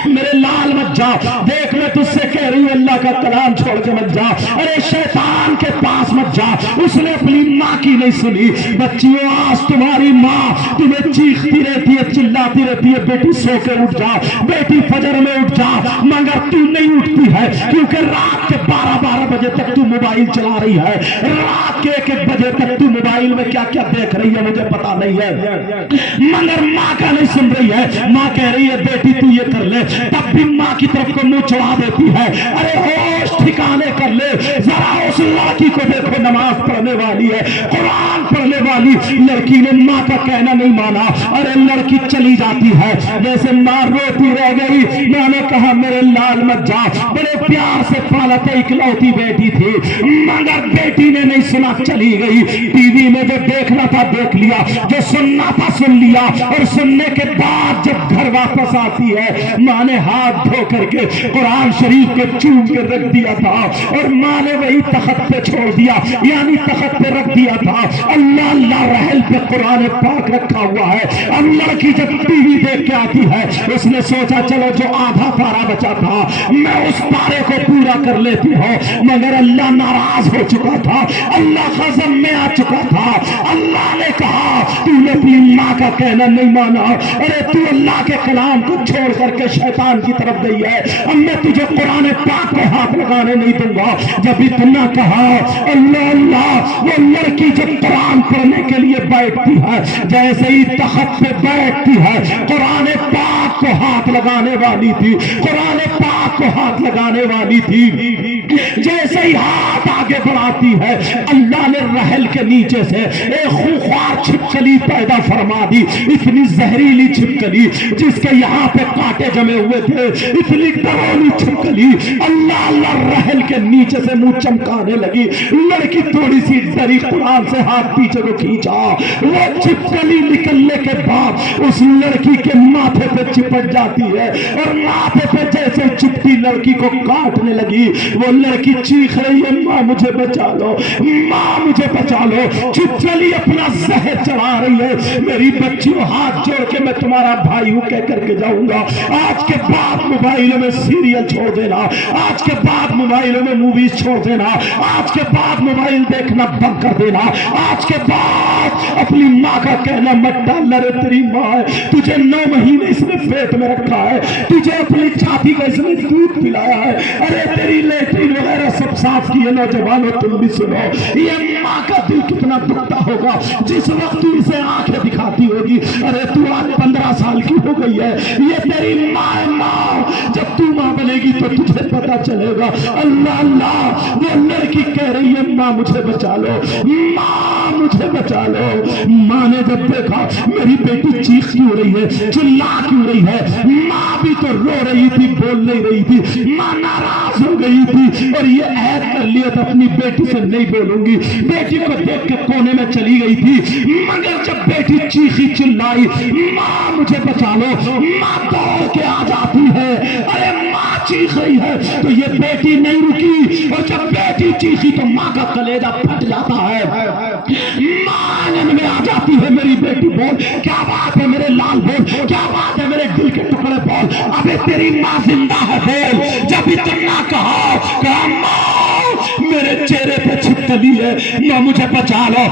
میرے لال مت جا, دیکھ میں تجھ سے کہہ رہی ہوں اللہ کا کلام چھوڑ کے مت جا, ارے شیطان کے پاس مت جا. اس نے اپنی ماں کی نہیں سنی. بچیوں آج تمہاری ماں تمہیں چیختی رہتی ہے, چلاتی رہتی ہے, بیٹی سو کے اٹھ جا, بیٹی فجر میں اٹھ جا, مگر تو نہیں اٹھتی ہے کیونکہ رات کے 12 بجے تک تو موبائل چلا رہی ہے, رات کے 1 بجے تک تو موبائل میں کیا کیا دیکھ رہی ہے مجھے پتا نہیں ہے, مگر ماں کا نہیں سن رہی ہے. ماں کہہ رہی ہے بیٹی تو یہ کر لے, تب بھی ماں کی طرف کو منہ چڑھا دیتی ہے. ارے ہوش ٹھکانے کر لے, ذرا اس لڑکی کو دیکھو, نماز پڑھنے والی ہے, قرآن پڑھنے والی. لڑکی نے ماں کا کہنا نہیں مانا, ارے لڑکی چلی جاتی ہے. جیسے ماں روتی رہ گئی, میں نے کہا میرے لال مت جا, بڑے پیار سے پالا تھا, اکلوتی بیٹی تھی, مگر بیٹی نے نہیں سنا, چلی گئی. ٹی وی میں جو دیکھنا تھا دیکھ لیا, جو سننا تھا سن لیا, اور سننے کے بعد جب گھر واپس آتی ہے, ماں نے ہاتھ دھو کر کے قرآن شریف کو چوم کے رکھ دیا تھا, اور ماں نے وہی تخت پہ چھوڑ دیا, یعنی تخت پہ رکھ دیا تھا. اللہ اللہ رحل پہ قرآن پاک رکھا ہوا ہے. اب لڑکی جب ٹی وی دیکھ کے آتی ہے, اس نے سوچا چلو جو آدھا پارا بچا تھا میں اس پارے کو پورا کر لیتی ہوں, مگر اللہ ناراض ہو چکا تھا, اللہ غضب میں آ چکا تھا. اللہ نے کہا تو نے اپنی ماں کا کہنا نہیں مانا, ارے تو اللہ کے کلام کو چھوڑ کر کے شیطان کی طرف گئی ہے, اب میں تجھے قرآن پاک پہ ہاتھ لگانے نہیں دوں گا. جب اتنا کہا, اللہ اللہ, وہ لڑکی جب قرآن پڑھنے کے لیے بیٹھتی ہے, جیسے ہی تخت پہ بیٹھتی ہے, قرآن پاک کو ہاتھ لگانے والی تھی, قرآن پاک کو ہاتھ لگانے والی تھی, جیسے ہی ہاتھ آگے بڑھاتی ہے اللہ نے رحل کے نیچے سے ایک خوخوار چھپکلی پیدا فرما دی، اتنی زہریلی چھپکلی جس کے یہاں پہ کانٹے جمے ہوئے تھے، اتنی ڈراؤنی چھپکلی اللہ اللہ رحل کے نیچے سے منہ چمکانے لگی۔ لڑکی تھوڑی سی ڈری، قرآن سے ہاتھ پیچھے کو کھینچا، وہ چھپکلی نکلنے کے بعد اس لڑکی کے ماتھے پہ چپٹ جاتی ہے اور ماتھے پہ جیسے چپٹی لڑکی کو کاٹنے لگی، وہ لڑکی چیخ رہی ہے ماں مجھے بچا لو، ماں مجھے بچا لو۔ چھپکلی اپنا زہر چڑھا رہی ہے، میری بچیوں ہاتھ جوڑ کے میں تمہارا بھائی ہوں کہہ کر کے جاؤں گا، آج کے بعد موبائلوں میں سیریل چھوڑ دینا، آج کے بعد موبائلوں میں موویز چھوڑ دینا، آج کے بعد موبائل دیکھنا بند کر دینا، آج کے بعد اپنی ماں کا کہنا مت ڈالنا، رے تیری ماں ہے، تجھے 9 مہینے اس نے پیٹ میں رکھا ہے، تجھے اپنی چھاتی کا اس نے دودھ پلایا ہے، ارے تیری لیٹرین وغیرہ سب صاف کیے۔ نوجوانوں تم بھی سنو، یہ ماں کا دل کتنا دکھتا ہوگا جس وقت تو اسے آنکھیں دکھاتی ہوگی، ارے تو آج 15 سال کی ہو گئی ہے، یہ تیری ماں ہے۔ ماں جب تو ماں بنے گی تو تجھے پتا چلے گا۔ اللہ اللہ، وہ لڑکی کہہ رہی ہے ماں مجھے بچا لو، ماں مجھے بچا لو۔ ماں نے جب دیکھا میری بیٹی چیخ کیوں رہی ہے، چلا کیوں رہی ہے، ماں بھی تو رو رہی تھی، بول نہیں رہی تھی، ماں ناراض ہو گئی تھی اور یہ عہد کر لیا تھا اپنی بیٹی سے نہیں بولوں گی، بیٹی کو دیکھ کے کونے میں چلی گئی تھی، مگر جب بیٹی چیخی چلائی ماں مجھے بچا لو، ماں دوڑ کے آ جاتی ہے، ارے ماں چیخ رہی ہے تو یہ بیٹی نہیں رکی، اور جب بیٹی چیخی تو ماں کا کلیجہ پھٹ جاتا ہے، ماں آنگن میں آ جاتی ہے، میری بیٹی بول کیا بات ہے، میرے لال بول کیا بات ہے، میرے دل کے ٹکڑے بول، ابے تیری ماں زندہ ہے بول۔ جب اتنا کہا ماں میرے چہرے پہ چھپکلی ہے، ماں مجھے بچا لو،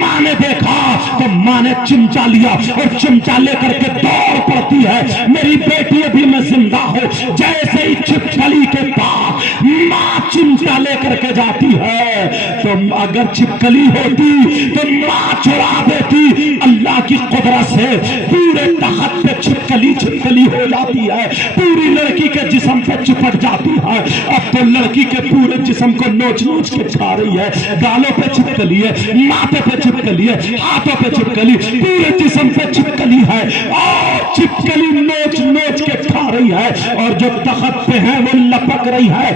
ماں نے دیکھا تو ماں نے چمچا لیا اور چمچا لے کر کے دوڑ پڑتی ہے، میری بیٹی ابھی میں زندہ ہوں۔ جیسے ہی چھپکلی کے پاس ماں چمچا لے کر کے جاتی ہے تو اگر چھپکلی ہوتی تو ماں چرا دیتی، اللہ کی قدرت سے پورے تخت پہ چھپکلی ہو جاتی ہے، پوری لڑکی کے جسم پہ چپٹ جاتی ہے۔ اب تو لڑکی کے پورے جسم کو نوچ نوچ کے کھا رہی ہے، گالوں پہ چھپکلی ہے، ماتھے پہ چھپکلی ہے، ہاتھوں پہ چھپکلی، پورے جسم پہ چھپکلی ہے اور چھپکلی نوچ نوچ کے کھا رہی ہے، اور جو تخت پہ ہے وہ لپک رہی ہے۔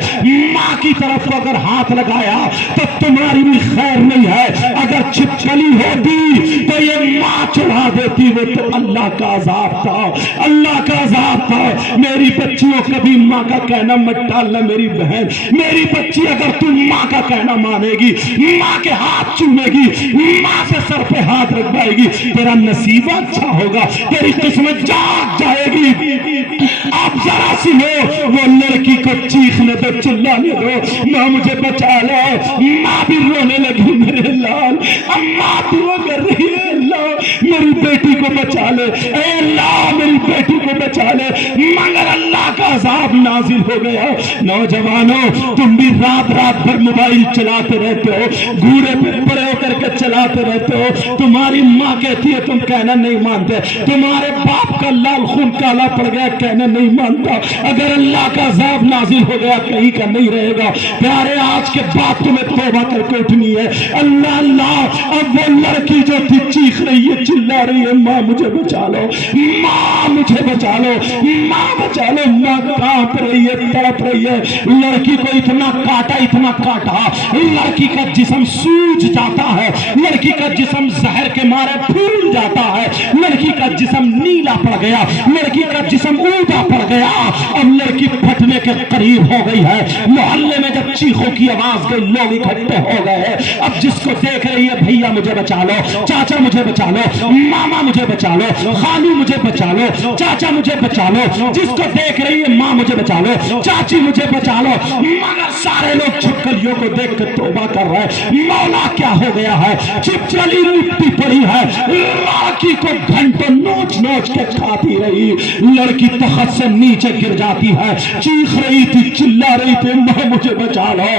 ماں کی طرف اگر ہاتھ لگایا تو تمہاری بھی خیر نہیں ہے، اگر چھپکلی ہوتی تو یہ ماں چڑھا دیتی، وہ تو اللہ کا عذاب تھا، اللہ کا عذاب تھا۔ میری بچیوں کبھی ماں کا کہنا مت ٹالنا، میری بہن، میری بچی اگر تم ماں کا کہنا مانے گی، ماں کے ہاتھ چومے گی، ماں سے سر پہ ہاتھ رکھوائے گی، تیرا نصیب اچھا ہوگا، تیری قسمت جاگ جائے گی۔ اب ذرا سنو، وہ لڑکی کو چیخنے دو، چلانے دو، ماں مجھے بچا لو۔ ماں بھی رونے لگی، میرے لال، اماں دعا کر رہی ہے، اللہ میری بیٹی کو بچا لے، اے اللہ میری بیٹی کو بچا لے، مگر اللہ کا عذاب نازل ہو گیا۔ نوجوانوں تم بھی رات رات بھر موبائل چلاتے رہتے ہو، گھوڑے پہ پڑے ہو کر کے چلاتے رہتے ہو، تمہاری ماں کہتی ہے تم کہنا نہیں مانتے، تمہارے باپ کا لال خون کالا پڑ گیا کہنا نہیں مانتا، اگر اللہ کا عذاب نازل ہو گیا کہیں کا نہیں رہے گا۔ پیارے آج کے بعد تمہیں توبہ کر کے اٹھنی ہے۔ اللہ اللہ، اب وہ لڑکی جو تھی چیخ رہی ہے، چلا رہی ہے، ماں مجھے بچا لو، ماں مجھے بچا لو، ماں بچا لو۔ ماں کانپ رہی ہے، تڑپ رہی ہے، لڑکی کو اتنا کاٹا، لڑکی کا جسم سوج جاتا ہے، لڑکی کا جسم زہر کے مارے پھول جاتا ہے، لڑکی کا جسم نیلا پڑ گیا، لڑکی کا جسم اوندا پڑ گیا، اب لڑکی پھٹنے کے قریب ہو گئی ہے۔ محلے میں جب چیخوں کی آواز گئی، لوگ اکٹھے ہو گئے، اب جس کو دیکھ رہی ہے، بھیا مجھے بچا لو، چاچا مجھے بچا لو، ماما مجھے بچا لو، خالو مجھے بچا لو، چاچا مجھے بچا لو، جس کو دیکھ رہی ہے، ماں مجھے بچا لو، چاچی مجھے بچا لو، مگر سارے لوگ چھپکلیوں کو دیکھ کر توبہ کر رہے ہیں۔ مولا کیا ہو گیا ہے، چھپکلی مٹی پڑی ہے، لڑکی کو گھنٹوں نوچ نوچ کے کھاتی رہی، لڑکی تخت سے نیچے گر جاتی ہے، چیخ رہی تھی، چلا رہی تھی، ماں مجھے بچا لو۔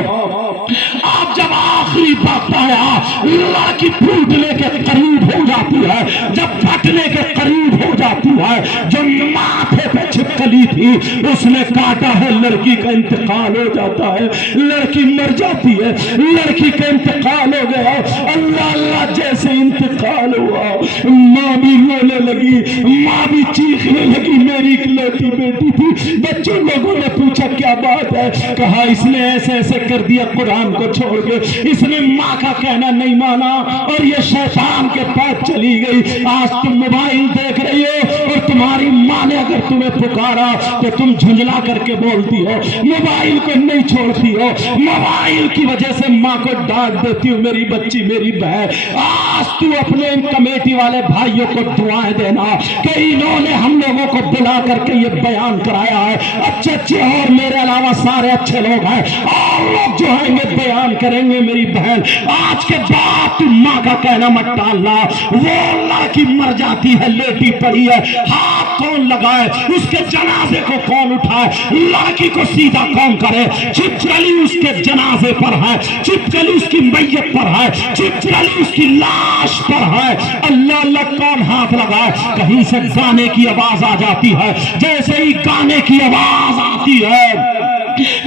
اب جب آخری وقت آیا، لڑکی پھوٹنے کے قریب ہو جاتی ہے، جب پھٹنے کے قریب ہو جاتی ہے، جو ماتھے پہ چھپکلی تھی اس نے کاٹا ہے، لڑکی کا انتقال ہو جاتا ہے، لڑکی مر جاتی ہے، لڑکی کا انتقال ہو گیا، اللہ اللہ جیسے انتقال ہوا ماں بھی رونے لگی، ماں بھی چیخنے لگی، میری اکلوتی بیٹی تھی۔ بچوں لوگوں نے پوچھا کیا بات ہے؟ کہا اس نے ایسے ایسے کر دیا قرآن کو چھوڑ کے، اس نے ماں کا کہنا نہیں مانا اور یہ شیطان کے پاس چلی گئی۔ آج تم موبائل دیکھ رہی ہو اور تمہاری ماں نے اگر تمہیں پکارا تو تم جھنجلا کر کے بولتی ہو، موبائل کو نہیں چھوڑتی ہو، موبائل کی وجہ سے ماں کو ڈانٹ دیتی ہو، میری بچی میری بہن۔ آج تو اپنے ان کمیٹی والے بھائیوں کو دعائیں دینا کہ انہوں نے ہم لوگوں کو بلا کر کے یہ بیان کرایا ہے، اچھے اچھے اور میرے علاوہ سارے اچھے لوگ ہیں اور لوگ جو آئیں گے بیان کریں گے۔ میری بہن آج کے بعد تم ماں کا کہنا مت ٹالنا۔ وہ لڑکی مر جاتی ہے، لیٹی پڑی ہے، ہاتھ کون لگائے، اس کے جنازے کو کون اٹھائے، لڑکی کو سیدھا کون کرے؟ چھپکلی اس کے جنازے پر ہے، چھپکلی اس کی میت پر ہے، چھپکلی اس کی لاش پر ہے، اللہ اللہ کون ہاتھ لگائے؟ کہیں سے گانے کی آواز آ جاتی ہے، جیسے ہی گانے کی آواز آتی ہے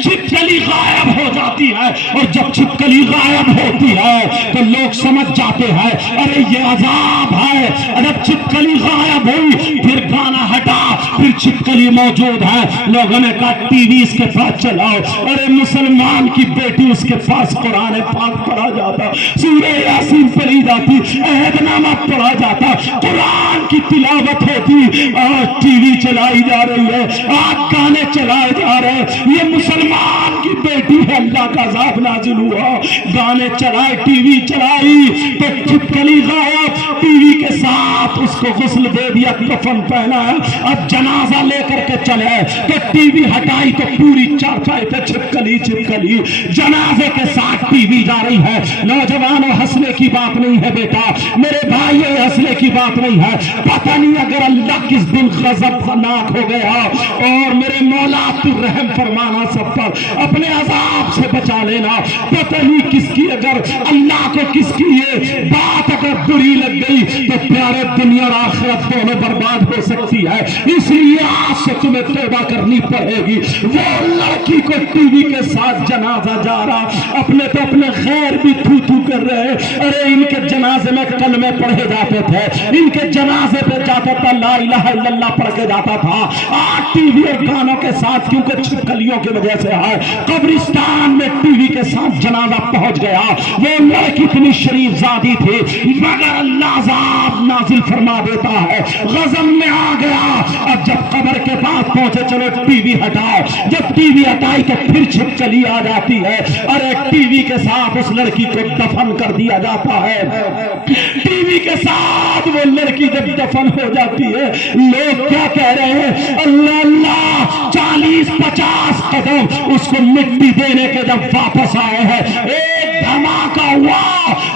چھپکلی غائب ہو جاتی ہے، اور جب چھپکلی غائب ہوتی ہے تو لوگ سمجھ جاتے ہیں ارے یہ عذاب ہے۔ اگر چھپکلی غائب ہوئی پھر گانا ہٹا پھر چھپکلی موجود ہے، لوگوں نے کہا ٹی وی اس کے پاس چلاؤ، ارے مسلمان کی بیٹی اس کے پاس قرآن پاک پڑھا جاتا، سورہ یاسین پڑھی جاتی، عہد نامہ پڑھا جاتا، قرآن کی تلاوت ہوتی، آج ٹی وی چلائی جا رہی ہے، آج گانے چلائے جا رہے ہیں۔ یہ مسلمان کی بیٹی ہے، اللہ کا عذاب نازل ہوا، گانے چلائے، ٹی وی چلائی تو چھپکلی غائب، ٹی وی کے ساتھ اس کو غسل دے دیا، کفن پہنا ہے، اب جنازہ لے کر کے چلے تو ٹی وی ہٹائی تو پوری چارپائی پہ چھپکلی چھپکلی، جنازے کے ساتھ ٹی وی جا رہی ہے۔ نوجوانوں ہنسنے کی بات نہیں ہے بیٹا، میرے بھائیوں ہنسنے کی بات نہیں ہے، پتہ نہیں اگر اللہ کس دن غضب ناک ہو گیا اور میرے مولا تو رحم فرمانا سب پر، اپنے عذاب سے بچا لینا، پتہ نہیں کس کی اگر اللہ کو کس کی یہ بات اگر بری لگ گئی تو پیارے دنیا اور آخرت دونوں برباد ہو سکتی ہے۔ اس لیے آج سے تمہیں توبہ کرنی پڑے گی۔ وہ لڑکی کو ٹی وی کے ساتھ جنازہ جا رہا، اپنے تو اپنے غیر بھی تھو تھو کر رہے، ارے ان کے جنازے میں کلمے پڑھے جاتے تھے، ان کے جنازے پہ جاتا تھا لا الہ الا اللہ پڑھ کے جاتا تھا، آج ٹی وی اور گانوں کے ساتھ کیونکہ چھپکلیوں کی وجہ سے ہے قبرستان میں ٹی وی کے ساتھ جنازہ پہنچ گیا۔ وہ لڑکی اتنی شریف زادی تھی مگر اللہ عذاب نازل فرما دیتا ہے، غضب میں آ گیا۔ اب جب قبر کے پاس پہنچے چلو ٹی وی ہٹاؤ، جب ٹی وی ہٹائی تو پھر چھپکلی آ جاتی ہے، ارے ٹی وی کے ساتھ اس لڑکی کو دفن کر دیا جاتا ہے۔ ٹی وی کے ساتھ وہ لڑکی جب دفن ہو جاتی ہے لوگ کیا کہہ رہے ہیں؟ اللہ اللہ 40-50 قدم اس کو مٹی دینے کے جب واپس آئے ہیں ایک دھماکہ ہوا،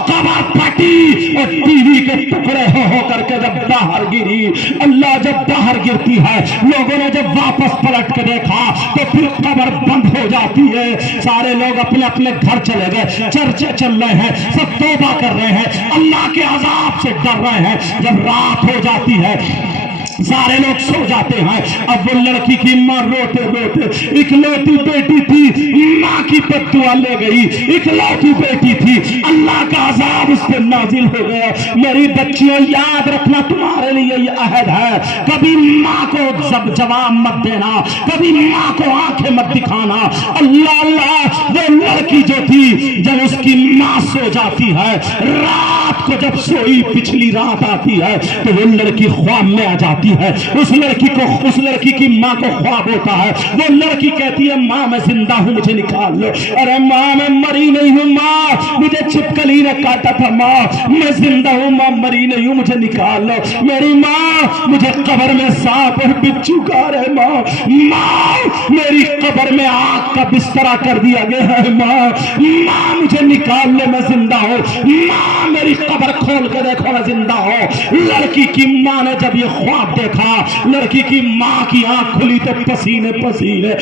قبر پھٹی اور ٹی وی کے ٹکڑے ہو کر کے جب باہر گری۔ اللہ جب باہر گرتی ہے لوگوں نے جب واپس پلٹ کے دیکھا تو پھر قبر بند ہو جاتی ہے، سارے لوگ اپنے اپنے گھر چلے گئے، چرچے چل رہے ہیں، سب توبہ کر رہے ہیں، اللہ کے عذاب سے ڈر رہے ہیں۔ جب رات ہو جاتی ہے سارے لوگ سو جاتے ہیں، اب وہ لڑکی کی ماں روتے روتے، اکلوتی بیٹی تھی، ماں کی بددعا لے گئی، اکلوتی بیٹی تھی، اللہ کا عذاب اس پہ نازل ہو گیا۔ میری بچیوں یاد رکھنا تمہارے لیے یہ عہد ہے، کبھی ماں کو جواب مت دینا، کبھی ماں کو آنکھیں مت دکھانا۔ اللہ اللہ وہ لڑکی جو تھی جب اس کی ماں سو جاتی ہے، رات کو جب سوئی پچھلی رات آتی ہے تو وہ لڑکی خواب میں آ جاتی ہے، اس لڑکی کی ماں کو خواب ہوتا ہے، وہ لڑکی کہتی ہے ماں میں زندہ ہوں مجھے نکال لو، ارے ماں میں مری نہیں ہوں، ماں مجھے چھپکلی نے کاٹا تھا، ماں میں زندہ ہوں، ماں مری نہیں ہوں مجھے نکال لو، میری ماں مجھے قبر میں سانپ اور بچھو کھا رہے، ماں میری قبر میں آگ کا بسترا کر دیا گیا ہے، ماں مجھے نکال لے میں زندہ ہوں، ماں میری قبر کھول کے دیکھو میں زندہ ہوں۔ لڑکی کی ماں نے جب یہ خواب دیکھا، لڑکی کی ماں کی آنکھ کھلی تو پسینے پسینے،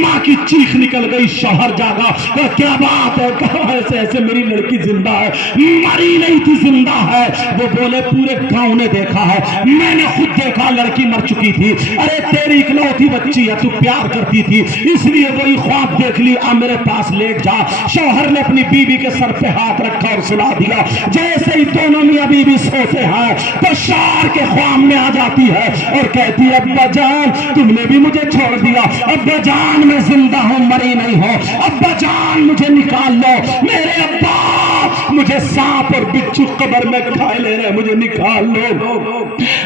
ماں کی چیخ نکل گئی، شوہر جاگا، کیا بات ہے، کہاں ایسے ایسے میری لڑکی زندہ ہے، مری نہیں تھی زندہ ہے۔ وہ بولے پورے گاؤں نے دیکھا ہے، میں نے خود دیکھا، لڑکی مر چکی تھی، ارے تیری اکلوتی بچی ہے، تو پیار کرتی تھی اس لیے وہی خواب دیکھ لی، آ میرے پاس لیٹ جا۔ شوہر نے اپنی بیوی کے سر پہ ہاتھ رکھا اور سلا دیا۔ جیسے ہی دونوں میاں بیوی سوتے ہیں تو شوہر کے خواب میں آ جاتی ہے اور کہتی ہے ابا جان تم نے بھی مجھے چھوڑ دیا، ابا جان میں زندہ ہوں مری نہیں ہوں، ابا جان مجھے نکال لو، میرے ابا مجھے سانپ اور بچھو قبر میں کھائے لے رہے، مجھے نکال لو،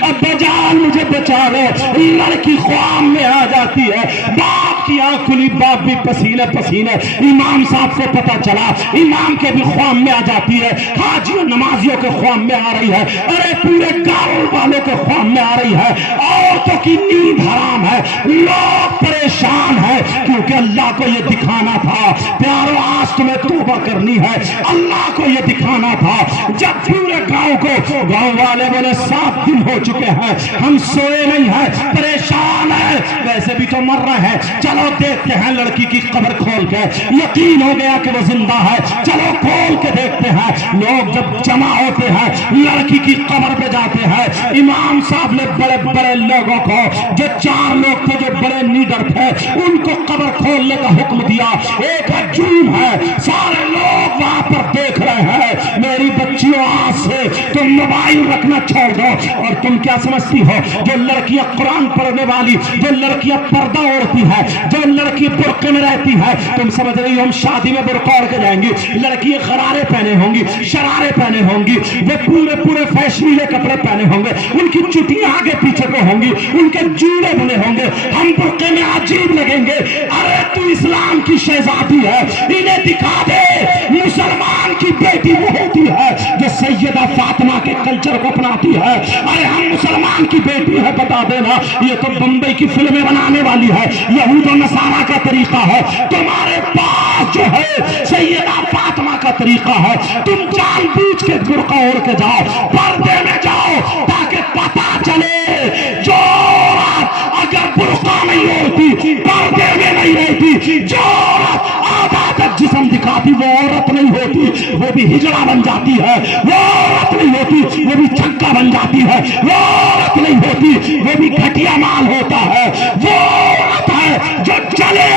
ابا جان مجھے بچا لو۔ لڑکی خواب میں آ جاتی ہے، باپ کی آنکھ کھلی، باپ بھی پسینے پسینے، امام صاحب کو پتا چلا، امام کے بھی خواب میں آ جاتی ہے، حاجیوں نمازیوں کے خواب میں آ رہی ہے، ارے پورے گاؤں والوں کے خواب میں آ رہی ہے، عورتوں کی نیند حرام ہے، لوگ پریشان ہیں کیونکہ اللہ کو یہ دکھانا تھا، پیارو آج تمہیں توبہ کرنی ہے، اللہ کو یہ دکھانا تھا۔ جب پورے گاؤں کو گاؤں والے بولے 7 دن ہو چکے ہیں ہم سوئے نہیں ہیں، پریشان ہیں، ویسے بھی تو مر رہے ہیں، چلو دیکھتے ہیں لڑکی کی قبر کھول کے، یقین ہو گیا کہ وہ زندہ ہے، چلو کھول کے دیکھتے ہیں۔ لوگ جب جمع ہوتے ہیں لڑکی کی قبر پہ جاتے ہیں، امام صاحب نے بڑے بڑے لوگوں کو، جو 4 لوگ تھے جو بڑے لیڈر تھے، ان کو قبر کھولنے کا حکم دیا۔ ایک ہجوم ہے، سارے لوگ وہاں پر دیکھ رہے ہیں۔ میری بچیوں آج سے تم موبائل رکھنا چھوڑ دو، اور تم کیا سمجھتی ہو جو لڑکیاں قرآن پڑھنے والی، جو لڑکیاں پردہ اوڑھتی ہے، جو لڑکی برقعے میں رہتی ہے، تم سمجھ رہی ہو ہم شادی میں برقع اوڑھ کے جائیں گی؟ لڑکی غرارے پہنے ہوں گی، شرارے پہنے ہوں گی، وہ پورے پورے فیشنیلے کپڑے پہنے ہوں گے، ان کی چٹیاں آگے پیچھے پہ ہوں گی، ان کے جوڑے بنے ہوں گے، ہم برقعے میں عجیب لگیں گے۔ ارے تو اسلام کی شہزادی ہے، انہیں دکھا دے مسلمان کی بیٹی وہ ہوتی ہے جو سیدہ فاطمہ کے کلچر کو اپناتی ہے۔ ارے ہم مسلمان کی بیٹی ہے، بتا دینا یہ تو بمبئی کی فلمیں بنانے والی ہے، یہود و نصارہ کا طریقہ ہے، تمہارے پاس جو ہے سیدہ فاطمہ کا طریقہ ہے۔ تم جان بوجھ کے برقع اوڑھ کے جاؤ، پردے میں جاؤ تاکہ پتہ چلے جو اگر برقع نہیں ہوتی، پردے میں نہیں رہتی، جو آدھا تک جسم دکھاتی وہ عورت نہیں ہوتی، وہ بھی ہجڑا بن جاتی ہے، وہ عورت نہیں ہوتی، وہ بھی چھکا بن جاتی ہے، وہ عورت نہیں ہوتی، وہ بھی گھٹیا مال ہوتا ہے، وہ عورت ہے جو چلے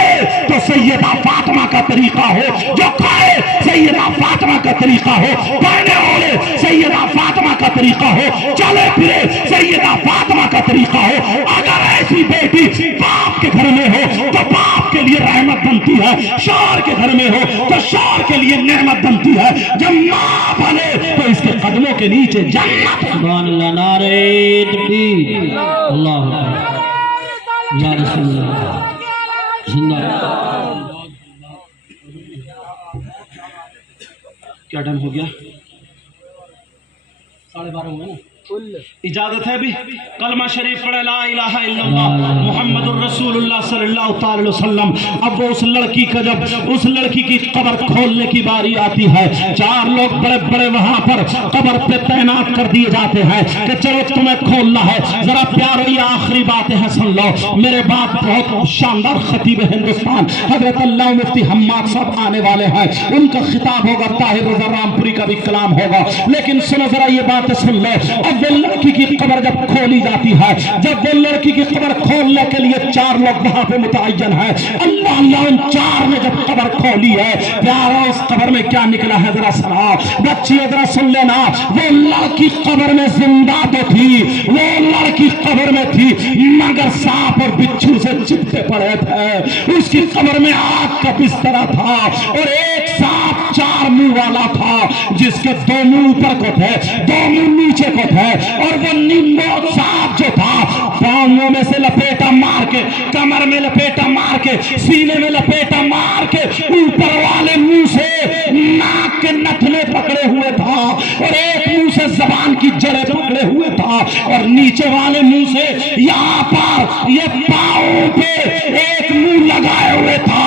تو سیدہ فاطمہ کا طریقہ ہو، جو کھائے سیدہ فاطمہ کا طریقہ ہو، پہنے اوڑھے سیدہ فاطمہ کا طریقہ ہو، چلے پھرے سیدہ فاطمہ کا طریقہ ہو۔ اگر ایسی بیٹی باپ کے گھر میں ہو تو باپ کے لیے رحمت بنتی ہے، شوہر کے گھر میں ہو تو شوہر کے لیے نعمت بنتی ہے، جب ماں بنے تو اس کے قدموں کے نیچے جنت۔ سبحان اللہ، نعرہ تکبیر، اللہ اکبر، یا رسول اللہ، زندہ کیا ٹائم ہو گیا؟ 12:30 ہوئے نا؟ اجازت ہے بھی کلمہ شریف پڑھے لا الہ الا اللہ محمد الرسول اللہ صلی اللہ تعالی وسلم۔ اب وہ اس لڑکی کا جب اس لڑکی کی قبر کھولنے کی باری آتی ہے، 4 لوگ بڑے بڑے وہاں پر قبر پہ تعینات کر دیے جاتے ہیں کہ چلو تمہیں کھولنا ہے۔ ذرا پیارو یہ آخری باتیں ہیں سن لو، میرے بعد بہت شاندار خطیب ہندوستان حضرت اللہ مفتی حماد صاحب آنے والے ہیں، ان کا خطاب ہوگا، طاہر رضا رامپوری کا بھی کلام ہوگا، لیکن سنو ذرا یہ باتیں سن لو۔ اب وہ لڑکی کی قبر جب کھولی جاتی ہے، جب وہ لڑکی کی قبر کھولنے کے لیے 4 لوگ وہاں پہ متعین ہیں، اللہ اللہ ان 4 نے جب قبر کھولی ہے، پیارا اس قبر میں کیا نکلا ہے ذرا سنا بچی، ذرا سن لینا۔ وہ لڑکی قبر میں زندہ تو تھی، وہ لڑکی قبر میں تھی مگر سانپ اور بچھو سے چپٹے پڑے تھے، اس کی قبر میں آگ کا بستر تھا اور ایک سانپ 4 منہ والا تھا، جس کے 2 منہ اوپر کو تھے، 2 منہ نیچے کو تھے، اور وہ نیمبو سانپ جو تھا پاؤں میں سے لپیٹا مار کے، کمر میں لپیٹا مار کے، سینے میں لپیٹا مار کے، اوپر والے منہ سے ناک کے نتنے پکڑے ہوئے تھا اور ایک منہ سے زبان کی جڑیں پکڑے ہوئے تھا، اور نیچے والے منہ سے یہاں پر یہ پاؤں پہ ایک منہ لگائے ہوئے تھا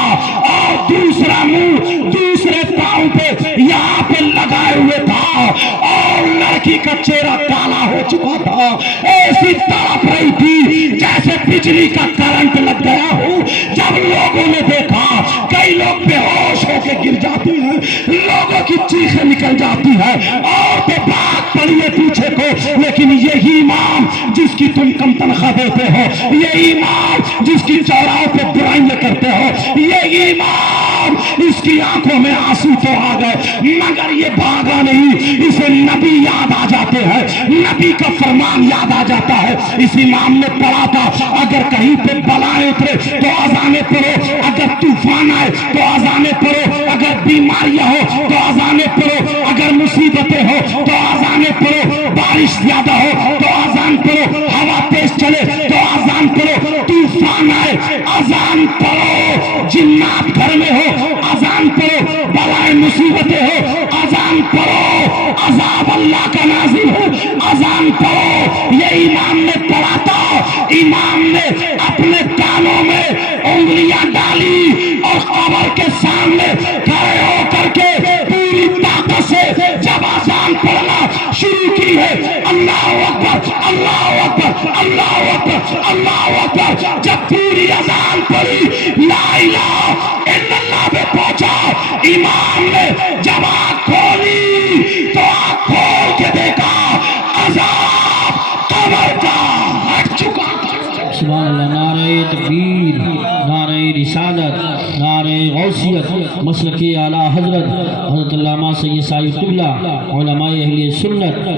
اور دوسرا منہ دوسرے پاؤں پہ یہاں پہ لگائے ہوئے تھا، اور لڑکی کا چہرہ کالا ہو چکا تھا، ایسی تڑپ رہی تھی جیسے بجلی کا کرنٹ لگ گیا ہو۔ جب لوگوں نے دیکھا، کئی لوگ بے ہوش ہو کے گر جاتے ہیں، لوگوں کی چیخیں نکل جاتی ہے اور تو بات پڑی ہے پیچھے کو، لیکن یہی امام جس کی تم کم تنخواہ دیتے ہو، یہی امام جس کی چوراہوں پہ برائیاں کرتے ہو، یہی امام اس کی آنکھوں میں آنسو تو آ گئے مگر یہ بھاگا نہیں، اسے نبی یاد آ جاتے ہیں، نبی کا فرمان یاد آ جاتا ہے۔ اس امام نے پڑھا تھا اگر کہیں پہ بلائیں اترے تو اذانیں پڑھو، اگر طوفان آئے تو اذانیں پڑھو، اگر بیماریاں ہو تو اذانیں پڑھو، اگر مصیبتیں ہو تو اذانیں پڑھو، بارش زیادہ ہو تو اذان پڑھو، ہوا تیز چلے تو اذان پڑھو، طوفان آئے اذان پڑھو، جنات گھر میں ہو اذان پڑھو، بلائیں مصیبتیں ہو اذان پڑھو، عذاب اللہ کا نازل ہو اذان پڑھو۔ یہ امام نے پڑھا تھا، امام نے اپنے کانوں میں انگلیاں ڈالی اور قبر کے سامنے کھڑے ہو کر کے پوری طاقت سے جب اذان پڑھنا شروع کی ہے، اللہ اکبر اللہ اکبر اللہ اکبر اللہ اکبر، جب پوری اذان پڑھی لا الہ الا اللہ پہ پہنچا، امام نے جب آنکھ کھولی تو آنکھ کھول کے دیکھا عذاب قبر کا ہٹ چکا تھا۔ سبحان اللہ، نعرہ تکبیر، نعرہ رسالت، نعرہ غوثیت، مسلک اعلیٰ حضرت علامہ سید صاحب قبلہ، علماء اہل سنت